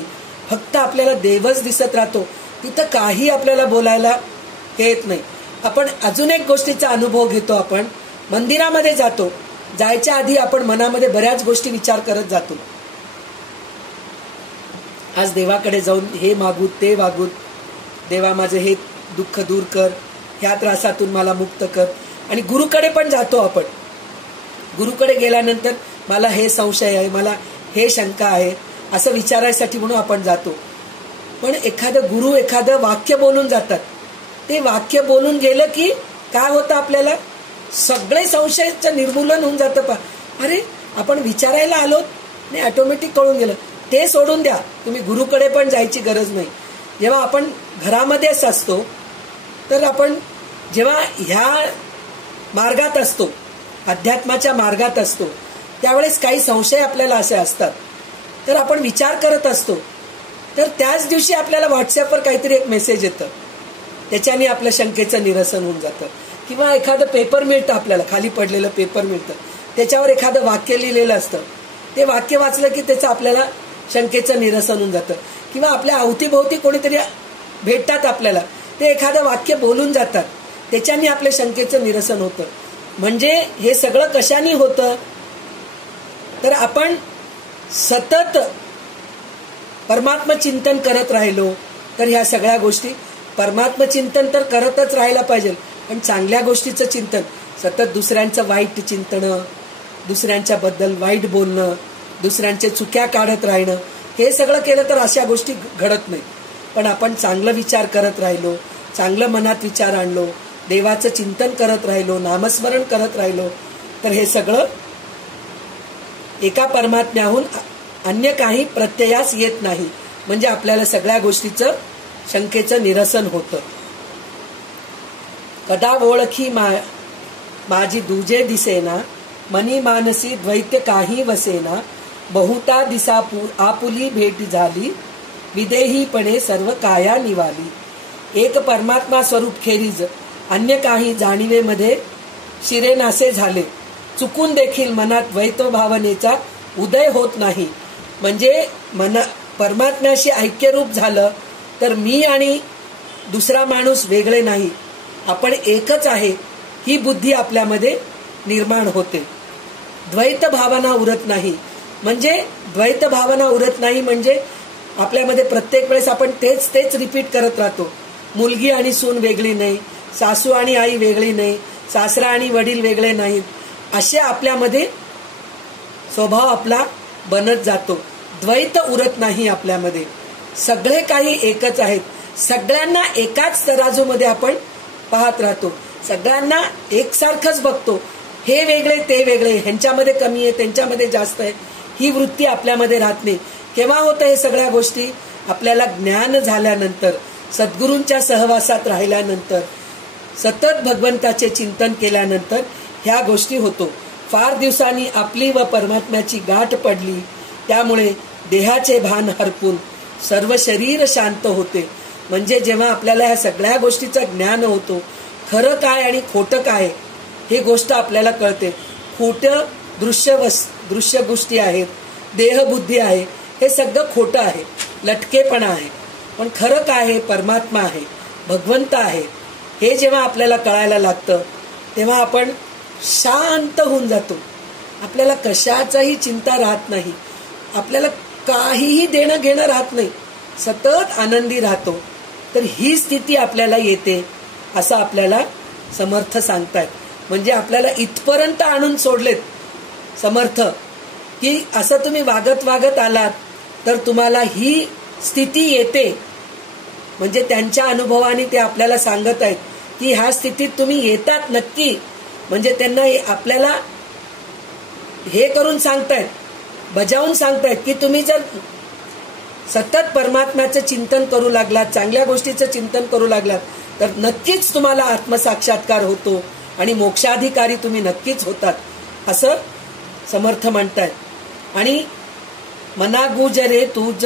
फक्त आपल्याला देवच दिसत राहतो. तिथं काही आपल्याला बोलायला येत नाही. आपण अजून एक गोष्टीचा अनुभव घेतो. आपण मंदिरामध्ये जातो, जायच्या आधी आपण मनामध्ये बऱ्याच गोष्टी विचार करत जातो. आज देवाकडे जाऊन हे मागूत ते मागूत, देवा माझं हे दुःख दूर कर, ह्या त्रासातून मला मुक्त कर. आणि गुरुकडे पण जातो आपण. गुरुकडे गेल्यानंतर मला हे संशय आहे, मला हे शंका आहे, असं विचारायसाठी म्हणून आपण जातो. पण एखादं गुरु एखादं वाक्य बोलून जातात. ते वाक्य बोलून गेलं की काय होतं, आपल्याला सगळे संशयाचं निर्मूलन होऊन जातं. अरे आपण विचारायला आलो आणि ऑटोमॅटिक कळून गेलं. ते सोडून द्या, तुम्ही गुरुकडे पण जायची गरज नाही. जेव्हा आपण घरामध्येच असतो, तर आपण जेव्हा ह्या मार्गात असतो, अध्यात्माच्या मार्गात असतो, त्यावेळेस काही संशय आपल्याला असे असतात. तर आपण विचार करत असतो. तर त्याच दिवशी आपल्याला व्हॉट्सअपवर काहीतरी एक मेसेज येतं, त्याच्याने आपल्या शंकेचं निरसन होऊन जातं. किंवा एखादं पेपर मिळतं, आपल्याला खाली पडलेलं पेपर मिळतं, त्याच्यावर एखादं वाक्य लिहिलेलं असतं. ते वाक्य वाचलं की त्याचं आपल्याला शंकेचं निरसन होऊन जातं. किंवा आपल्या अवतीभोवती कोणीतरी भेटतात आपल्याला, ते एखादं वाक्य बोलून जातात, त्याच्याने आपल्या शंकेचं निरसन होतं. म्हणजे हे सगळं कशाने होतं, तर आपण सतत परमात्म चिंतन करत राहिलो तर ह्या सगळ्या गोष्टी. परमात्म चिंतन तर करतच राहायला पाहिजे, पण चांगल्या गोष्टीचं चिंतन, सतत दुसऱ्यांचं वाईट चिंतन, दुसऱ्यांच्या बद्दल वाईट बोलणं, दुसऱ्यांचे चुक्या काढत राहणं, हे सगळं केलं तर अशा गोष्टी घडत नाही. पण आपण चांगलं विचार करत राहिलो, चांगलं मनात विचार आणलो, देवाचं चिंतन करत राहिलो, नामस्मरण करत राहिलो, तर हे सगळं एका परमात्म्याहून अन्य काही प्रत्ययास येत नाही. म्हणजे आपल्याला सगळ्या गोष्टीचं शंकेचं निरसन होतं. कदा ओळखी माझी दुजे दिसेना, मनी मानसी द्वैत्य काही वसेना, बहुता दिसा आपुली भेट झाली, विदेहीपणे सर्व काया निवाली. एक परमात्मा स्वरूप खेरीज अन्य काही जाणीवेमध्ये शिरेनासे झाले, चुकून देखील मनात द्वैत भावनेचा उदय होत नाही. म्हणजे परमात्म्याशी ऐक्यरूप झालं तर मी आणि दुसरा माणूस वेगळे नाही, आपण एकच आहे, ही बुद्धी आपल्यामध्ये निर्माण होते. द्वैत भावना उरत नाही. म्हणजे द्वैत भावना उरत नाही म्हणजे आपल्यामध्ये प्रत्येक वेळेस आपण तेच रिपीट करत राहतो. मुलगी आणि सून वेगळी नाही, सासू आणि आई वेगळी नाही, सासरा आणि वडील वेगळे नाहीत, असे आपल्यामध्ये स्वभाव आपला बनत जातो. द्वैत उरत नाही आपल्यामध्ये. सगळे काही एकच आहेत. सगळ्यांना एकाच तराजूमध्ये आपण पाहत राहतो, सगळ्यांना एकसारखंच बघतो. हे वेगळे ते वेगळे, ह्यांच्यामध्ये कमी आहे त्यांच्यामध्ये जास्त आहे, ही वृत्ती आपल्यामध्ये राहत नाही. केव्हा होतं हे सगळ्या गोष्टी? आपल्याला ज्ञान झाल्यानंतर, सद्गुरूंच्या सहवासात राहिल्यानंतर, सतत भगवंताचे चिंतन केल्यानंतर ह्या गोष्टी होतो. फार दिवसांनी आपली व परमात्म्याची गाठ पडली, त्यामुळे देहाचे भान हरपून सर्व शरीर शांत होते. म्हणजे जेव्हा आपल्याला ह्या सगळ्या गोष्टीचं ज्ञान होतो, खरं काय आणि खोटं काय हे गोष्ट आपल्याला कळते. खोटं दृश्य गोष्टी आहेत, देहबुद्धी आहे, हे सगळं खोटं आहे, लटकेपणा आहे. पण खरं काय आहे? परमात्मा आहे, भगवंत आहे. हे जेव्हा आपल्याला कळायला लागतं तेव्हा आपण शांत होऊन जातो. आपल्याला कशाचाही चिंता राहत नाही, आपल्याला काहीही देणं घेणं राहत नाही, सतत आनंदी राहतो. तर ही स्थिती आपल्याला येते असं आपल्याला समर्थ सांगतायत. म्हणजे आपल्याला इथपर्यंत आणून सोडलेत समर्थ, की असं तुम्ही वागत आलात तर तुम्हाला ही स्थिती येते. म्हणजे त्यांच्या अनुभवाने ते आपल्याला सांगत आहेत की ह्या स्थितीत तुम्ही येतात नक्की. म्हणजे त्यांना आपल्याला हे करून सांगतायत, बजावून सांगतायत की तुम्ही जर सतत परमात्म्याचं चिंतन करू लागलात, चांगल्या गोष्टीचं चिंतन करू लागलात, तर नक्कीच तुम्हाला आत्मसाक्षात्कार होतो आणि मोक्षाधिकारी तुम्ही नक्कीच होतात, असं समर्थ म्हणतायत. आणि मना गुजरे तुझ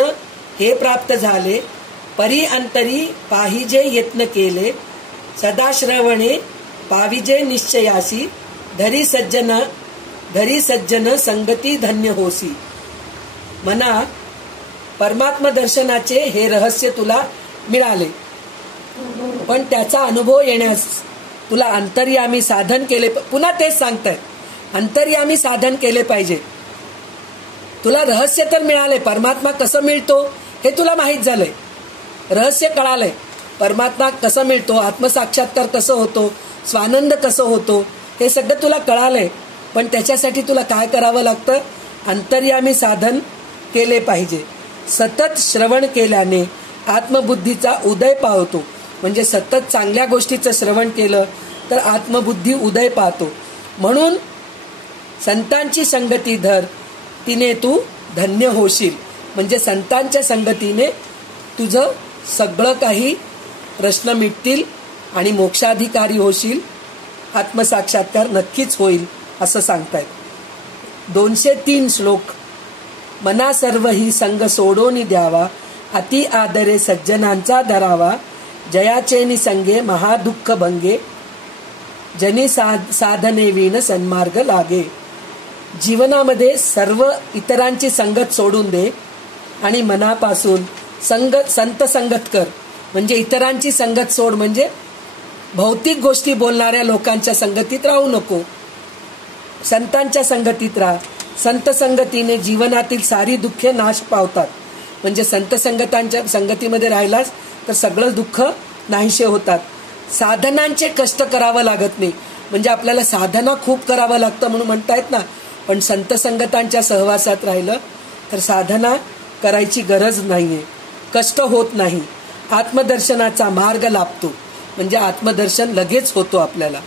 हे प्राप्त झाले, परी अंतरी पाहिजे यत्न केले, सदा श्रवणे पाविजे निश्चयासी, धरी सज्जना धरी सज्जन संगती धन्य होसी. मना परमात्मा दर्शनाचे हे रहस्य तुला मिळाले, पण त्याचा अनुभव येण्यास तुला अंतर्यामी साधन केले. पुन्हा तेच सांगतायत, अंतर्यामी साधन केले पाहिजे. तुला रहस्य तर मिळाले, परमात्मा कसं मिळतो हे तुला माहीत झालंय, रहस्य कळालंय. परमात्मा कसं मिळतो, आत्मसाक्षात्कार कसं होतो, स्वानंद कसं होतो, हे सगळं तुला कळालंय. पण त्याच्यासाठी तुला काय करावं लागतं? अंतर्यामी साधन केले पाहिजे. सतत श्रवण केल्याने आत्मबुद्धीचा उदय पावतो. म्हणजे सतत चांगल्या गोष्टीचं श्रवण केलं तर आत्मबुद्धी उदय पाहतो. म्हणून संतांची संगती धर, तिने तू धन्य होशील. म्हणजे संतांच्या संगतीने तुझं सगळं काही प्रश्न मिटतील आणि मोक्षाधिकारी होशील, आत्मसाक्षात्कार नक्कीच होईल असं सांगतायत. 203 श्लोक. मना सर्व ही संग सोडोनी द्यावा, अति आदरे सज्जनांचा धरावा, जयाचेनी संगे महादुःख भंगे, जनी साधने विण सन्मार्ग लागे. जीवनामध्ये सर्व इतरांची संगत सोडून दे आणि मनापासून संत संगत कर. म्हणजे इतरांची संगत सोड, म्हणजे भौतिक गोष्टी बोलणाऱ्या लोकांच्या संगतीत राहू नको, संतांच्या संगतीत राहा. संत संगतीने जीवनातील सारी दुःखे नाश पावतात. म्हणजे संत संगतांच्या संगतीमध्ये राहिलास तर सगळं दुःख नाहीसे होतात. साधनांचे कष्ट करावं लागत नाही. म्हणजे आपल्याला साधना खूप करावं लागतं म्हणून म्हणतायत ना, पण संत संगतांच्या सहवासात राहिलं तर साधना करायची गरज नाहीये, कष्ट होत नाही. आत्मदर्शनाचा मार्ग लाभतो. म्हणजे आत्मदर्शन लगेच होतो आपल्याला,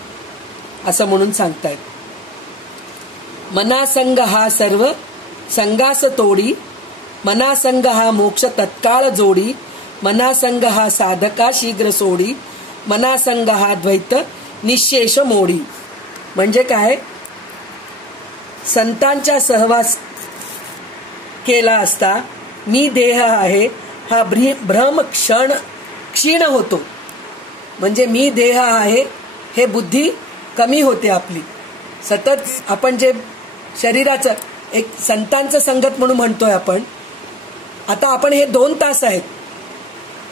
असं म्हणून सांगतायत. मनासंग हा सर्व संगास तोडी, मनासंग हा मोक्ष तत्काळ जोडी, मनासंग हा साधका शीघ्र सोडी, मनासंग हा द्वैत निशेष मोडी. म्हणजे काय? संतांच्या सहवास केला असता मी देह आहे हा भ्रम क्षीण होतो. म्हणजे मी देह आहे हे बुद्धी कमी होते आपली. सतत आपण जे शरीराचं एक संतांचं संगत म्हणून म्हणतोय आपण, आता आपण हे 2 तास आहेत,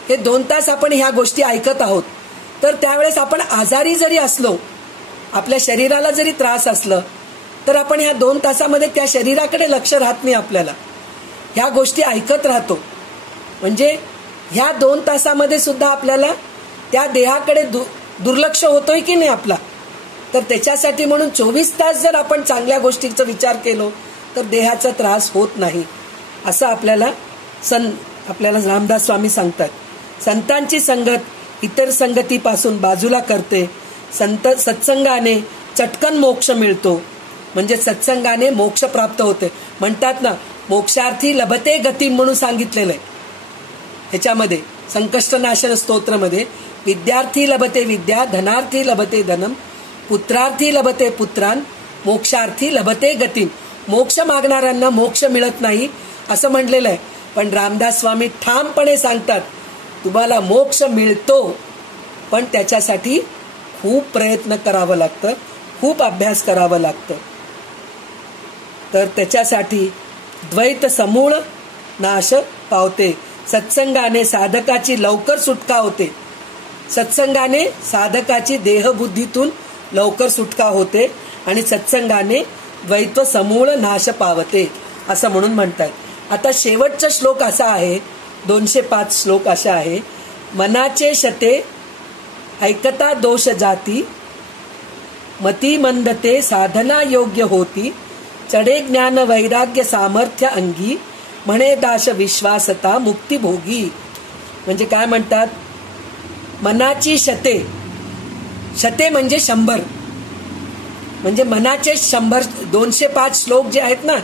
हे 2 तास आपण ह्या गोष्टी ऐकत आहोत. तर त्यावेळेस आपण आजारी जरी असलो, आपल्या शरीराला जरी त्रास असलं, तर आपण ह्या 2 तासामध्ये त्या शरीराकडे लक्ष राहत नाही, आपल्याला ह्या गोष्टी ऐकत राहतो. म्हणजे ह्या 2 तासामध्ये सुद्धा आपल्याला त्या देहाकडे दुर्लक्ष होतोय की नाही आपला. तर त्याच्यासाठी म्हणून 24 तास जर आपण चांगल्या गोष्टीचा विचार केलो तर देहाचा त्रास होत नाही, असं आपल्याला रामदास स्वामी सांगतात. संतांची संगत इतर संगतीपासून बाजूला करते. सत्संगाने चटकन मोक्ष मिळतो. म्हणजे सत्संगाने मोक्ष प्राप्त होते. म्हणतात ना, मोक्षार्थी लभते गती म्हणून सांगितलेलं आहे ह्याच्यामध्ये संकष्टनाशन स्तोत्रमध्ये. विद्यार्थी लभते विद्या, धनार्थी लभते धनम, पुत्रार्थी लभते पुत्रान, मोक्षार्थी लभते गती. मोक्ष मागणाऱ्यांना मोक्ष मिळत नाही असं म्हटलेलं आहे. पण रामदास स्वामी ठामपणे सांगतात, तुम्हाला मोक्ष मिळतो, पण त्याच्यासाठी खूप प्रयत्न करावं लागतं, खूप अभ्यास करावं लागतं. तर त्याच्यासाठी द्वैत समूळ नाश पावते. सत्संगाने साधकाची लवकर सुटका होते. सत्संगाने साधकाची देहबुद्धीतून लवकर सुटका होते आणि सत्संगाने द्वैत समूळ नाश पावते असं म्हणून म्हणतात. आता शेवटचा श्लोक असा आहे, 205 श्लोक असा आहे. मनाचे शते ऐकता दोष जाती, मती मंदते साधना योग्य होती, चढे ज्ञान वैराग्य सामर्थ्य अंगी, म्हणे दाश विश्वासता मुक्ती भोगी. म्हणजे काय म्हणतात? मनाची शते, शते म्हणजे 100, म्हणजे मनाचे 100. 205 श्लोक जे आहेत ना,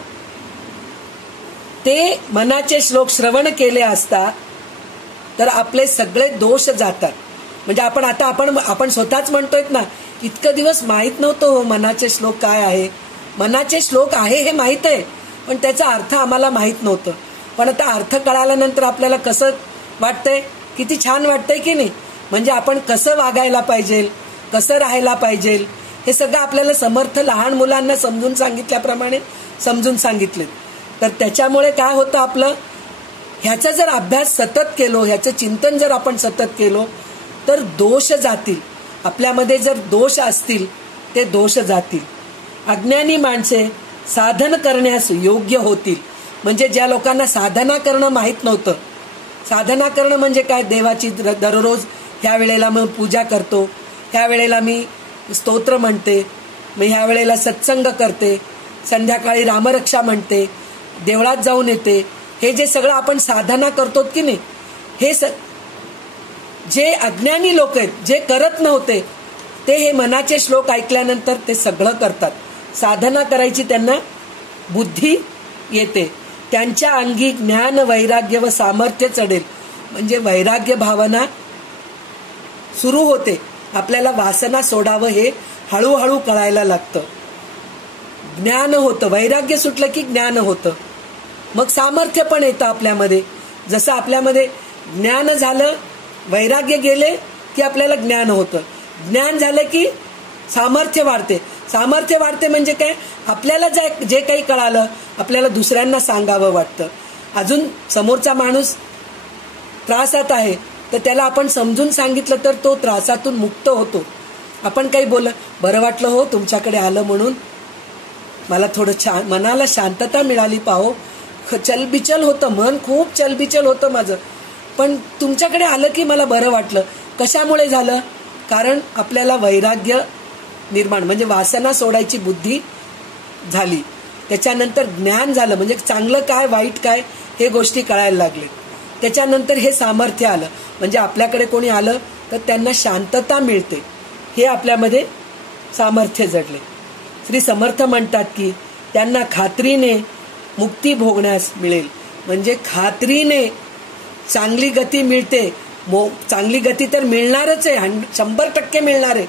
ते मनाचे श्लोक श्रवण केले असता तर आपले सगळे दोष जातात. म्हणजे आपण स्वतःच म्हणतोय ना, इतकं दिवस माहित नव्हतं हो मनाचे श्लोक काय आहे. मनाचे श्लोक आहे हे माहित आहे, पण त्याचा अर्थ आम्हाला माहित नव्हतं. पण आता अर्थ कळाल्यानंतर आपल्याला कसं वाटतंय, किती छान वाटतंय की नाही. म्हणजे आपण कसं वागायला पाहिजे, कसं राहायला पाहिजे हे सगळं आपल्याला समर्थ लहान मुलांना समजून सांगितल्याप्रमाणे समजून सांगितले. तर त्याच्यामुळे काय होतं, आपलं ह्याचा जर अभ्यास सतत केलो, ह्याचं चिंतन जर आपण सतत केलो तर दोष जातील. आपल्यामध्ये जर दोष असतील ते दोष जातील. अज्ञानी माणसे साधन करण्यास योग्य होतील. म्हणजे ज्या लोकांना साधना करणं माहीत नव्हतं, साधना करणं म्हणजे काय, देवाची दररोज ह्या वेळेला मग पूजा करतो, ह्या वेळेला मी स्तोत्र म्हणते, मग ह्या वेळेला सत्संग करते, संध्याकाळी रामरक्षा म्हणते, देवळात जाऊन येते, हे जे सगळं आपण साधना करतो की नाही, हे जे अज्ञानी लोक आहेत, जे करत नव्हते, ते हे मनाचे श्लोक ऐकल्यानंतर ते सगळं करतात. साधना करायची त्यांना बुद्धी येते, त्यांच्या अंगी ज्ञान वैराग्य व सामर्थ्य चढेल. म्हणजे वैराग्य भावना सुरू होते. आपल्याला वासना सोडावं हे हळूहळू कळायला लागतं. ज्ञान होतं, वैराग्य सुटलं की ज्ञान होतं, मग सामर्थ्य पण येतं आपल्यामध्ये. जसं आपल्यामध्ये ज्ञान झालं, वैराग्य गेले की आपल्याला ज्ञान होतं, ज्ञान झालं की सामर्थ्य वाढते. सामर्थ्य वाढते म्हणजे काय, आपल्याला जे काही कळालं आपल्याला दुसऱ्यांना सांगावं वाटतं. अजून समोरचा माणूस त्रासात आहे तर त्याला आपण समजून सांगितलं तर तो त्रासातून मुक्त होतो. आपण काही बरं वाटलं हो तुमच्याकडे आलं म्हणून, मला थोडं छान, मनाला शांतता मिळाली पाहो, चलबिचल होतं मन, खूप चलबिचल होतं माझं, पण तुमच्याकडे आलं की मला बरं वाटलं. कशामुळे झालं, कारण आपल्याला वैराग्य निर्माण, म्हणजे वासना सोडायची बुद्धी झाली. त्याच्यानंतर ज्ञान झालं, म्हणजे चांगलं काय वाईट काय हे गोष्टी कळायला लागले. त्याच्यानंतर हे सामर्थ्य आलं, म्हणजे आपल्याकडे कोणी आलं तर त्यांना शांतता मिळते, हे आपल्यामध्ये सामर्थ्य जडले. श्री समर्थ म्हणतात की त्यांना खात्रीने मुक्ती भोगण्यास मिळेल. म्हणजे खात्रीने चांगली गती मिळते. चांगली गती तर मिळणारच आहे, 100% मिळणार आहे,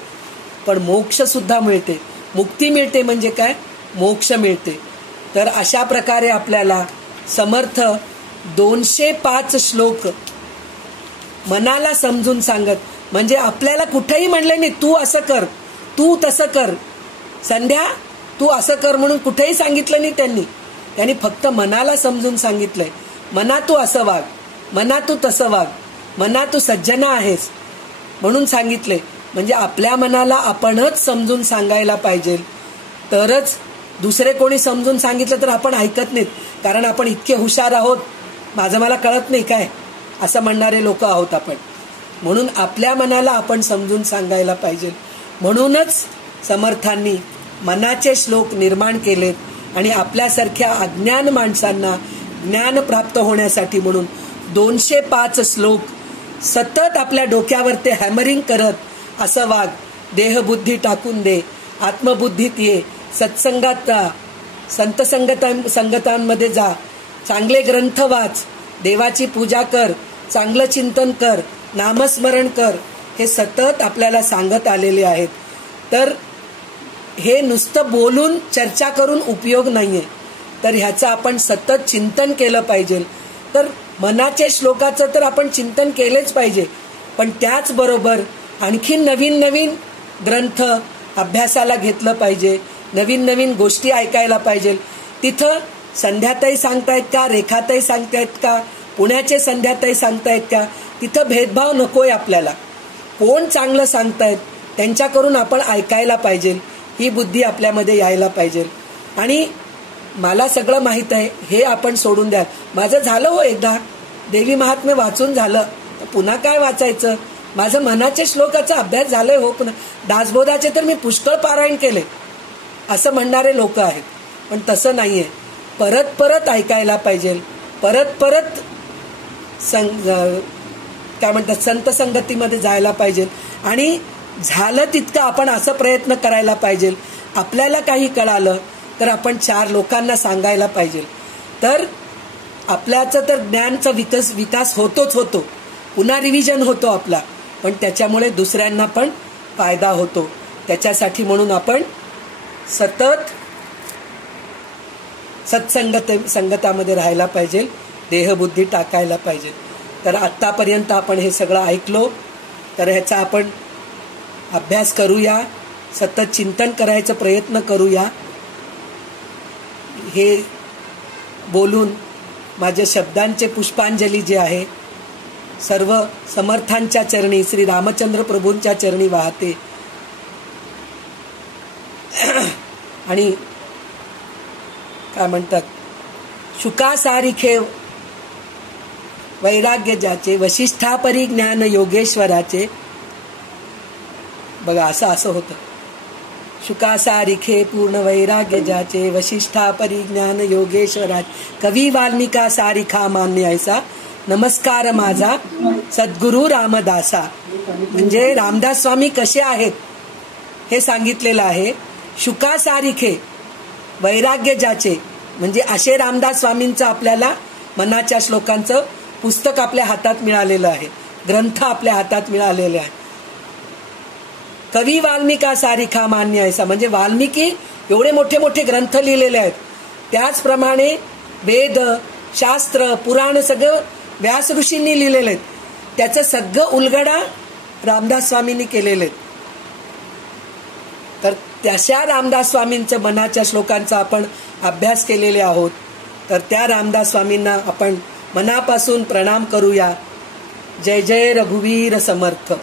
पण मोक्ष सुद्धा मिळते. मुक्ती मिळते म्हणजे काय, मोक्ष मिळते. तर अशा प्रकारे आपल्याला समर्थ 205 श्लोक मनाला समजून सांगत, म्हणजे आपल्याला कुठेही म्हणले नाही तू असं कर, तू तसं कर, संध्या तू असं कर म्हणून कुठेही सांगितलं नाही त्यांनी फक्त मनाला समजून सांगितलंय. मना तू असं वाग, मना तू तसं वाग, मना तू सज्जन आहेस म्हणून सांगितले. म्हणजे आपल्या मनाला आपणच समजून सांगायला पाहिजे, तरच दुसरे कोणी समजून सांगितलं तर आपण ऐकत नाहीत, कारण आपण इतके हुशार आहोत, माझं मला कळत नाही काय असं म्हणणारे लोक आहोत आपण. म्हणून आपल्या मनाला आपण समजून सांगायला पाहिजे. म्हणूनच समर्थांनी मनाचे श्लोक निर्माण केलेत आणि आपल्यासारख्या अज्ञान माणसांना ज्ञान प्राप्त होण्यासाठी म्हणून 205 श्लोक सतत आपल्या डोक्यावर ते हॅमरिंग करत असं वाग, देहबुद्धी टाकून दे, आत्मबुद्धीत ये, सत्संगात जा, संत संगतांमध्ये जा, चांगले ग्रंथ वाच, देवाची पूजा कर, चांगलं चिंतन कर, नामस्मरण कर, हे सतत आपल्याला सांगत आलेले आहेत. तर हे नुसतं बोलून चर्चा करून उपयोग नाहीये, तर ह्याचं आपण सतत चिंतन केलं पाहिजे. तर मनाचे श्लोकाचं तर आपण चिंतन केलेच पाहिजे, पण त्याचबरोबर आणखी नवीन नवीन ग्रंथ अभ्यासाला घेतलं पाहिजे, नवीन नवीन गोष्टी ऐकायला पाहिजे. तिथं संध्याताई सांगतायत का, रेखाताई सांगतायत का, पुण्याचे संध्याताई सांगतायत का, तिथं भेदभाव नकोय आपल्याला. कोण चांगलं सांगतायत त्यांच्याकडून आपण ऐकायला पाहिजे, ही बुद्धी आपल्यामध्ये यायला पाहिजे. आणि मला सगळं माहित आहे हे आपण सोडून द्या. माझं झालं हो एकदा देवी महात्म्य वाचून झालं, तर पुन्हा काय वाचायचं. माझं मनाचे श्लोकाचा अभ्यास झालाय हो, पुन्हा दासबोधाचे तर मी पुष्कळ पारायण केले असं म्हणणारे लोक आहेत. पण तसं नाहीये, परत परत ऐकायला पाहिजे, परत परत काय म्हणतात संत संगतीमध्ये जायला पाहिजे. आणि झालं तितकं आपण असं प्रयत्न करायला पाहिजे, आपल्याला काही कळालं तर आपण 4 लोकांना सांगायला पाहिजे. तर आपल्याचं तर ज्ञानचा विकास होतोच होतो, पुन्हा रिव्हिजन होतो आपला, पण त्याच्यामुळे दुसऱ्यांना पण फायदा होतो. त्याच्यासाठी म्हणून आपण सतत संगतामध्ये राहायला पाहिजे, देहबुद्धी टाकायला पाहिजे. तर आत्तापर्यंत आपण हे सगळं ऐकलो, तर ह्याचा आपण अभ्यास करूया. सतत चिंतन करायचा प्रयत्न करूया. हे बोलून माझ्या शब्दांचे पुष्पांजली जे आहे सर्व समर्थांच्या चरणी, श्री रामचंद्र प्रभूंच्या चरणी वाहते. आणि काय म्हणतात, शुकासारिखे वैराग्य ज्याचे, वशिष्ठापरी ज्ञान योगेश्वराचे. बघा असं होतं. शुकासारिखे पूर्ण वैराग्य ज्याचे, वशिष्ठापरी ज्ञान योगेश्वराचे. कवी वाल्मिका सारिखा मान्य ऐसा, नमस्कार माझा सद्गुरु रामदासा. म्हणजे रामदास स्वामी कसे आहेत हे सांगितलेलं आहे. शुकासारिखे वैराग्य ज्याचे, म्हणजे असे रामदास स्वामींचं आपल्याला मनाच्या श्लोकांचं पुस्तक आपल्या हातात मिळालेलं आहे, ग्रंथ आपल्या हातात मिळालेले आहे. कवी वाल्मिका सारिखा मान्य ऐसा, म्हणजे वाल्मिकी एवढे मोठे मोठे ग्रंथ लिहिलेले आहेत. त्याचप्रमाणे वेद, शास्त्र, पुराण सगळं व्यास ऋषींनी लिहिलेले आहेत. त्याचं सगळं उलगडा रामदास स्वामींनी केलेले आहेत. तर तशा रामदास स्वामींचं मनाच्या श्लोकांचा आपण अभ्यास केलेले आहोत. तर त्या रामदास स्वामींना आपण मनापासून प्रणाम करूया. जय जय रघुवीर समर्थ.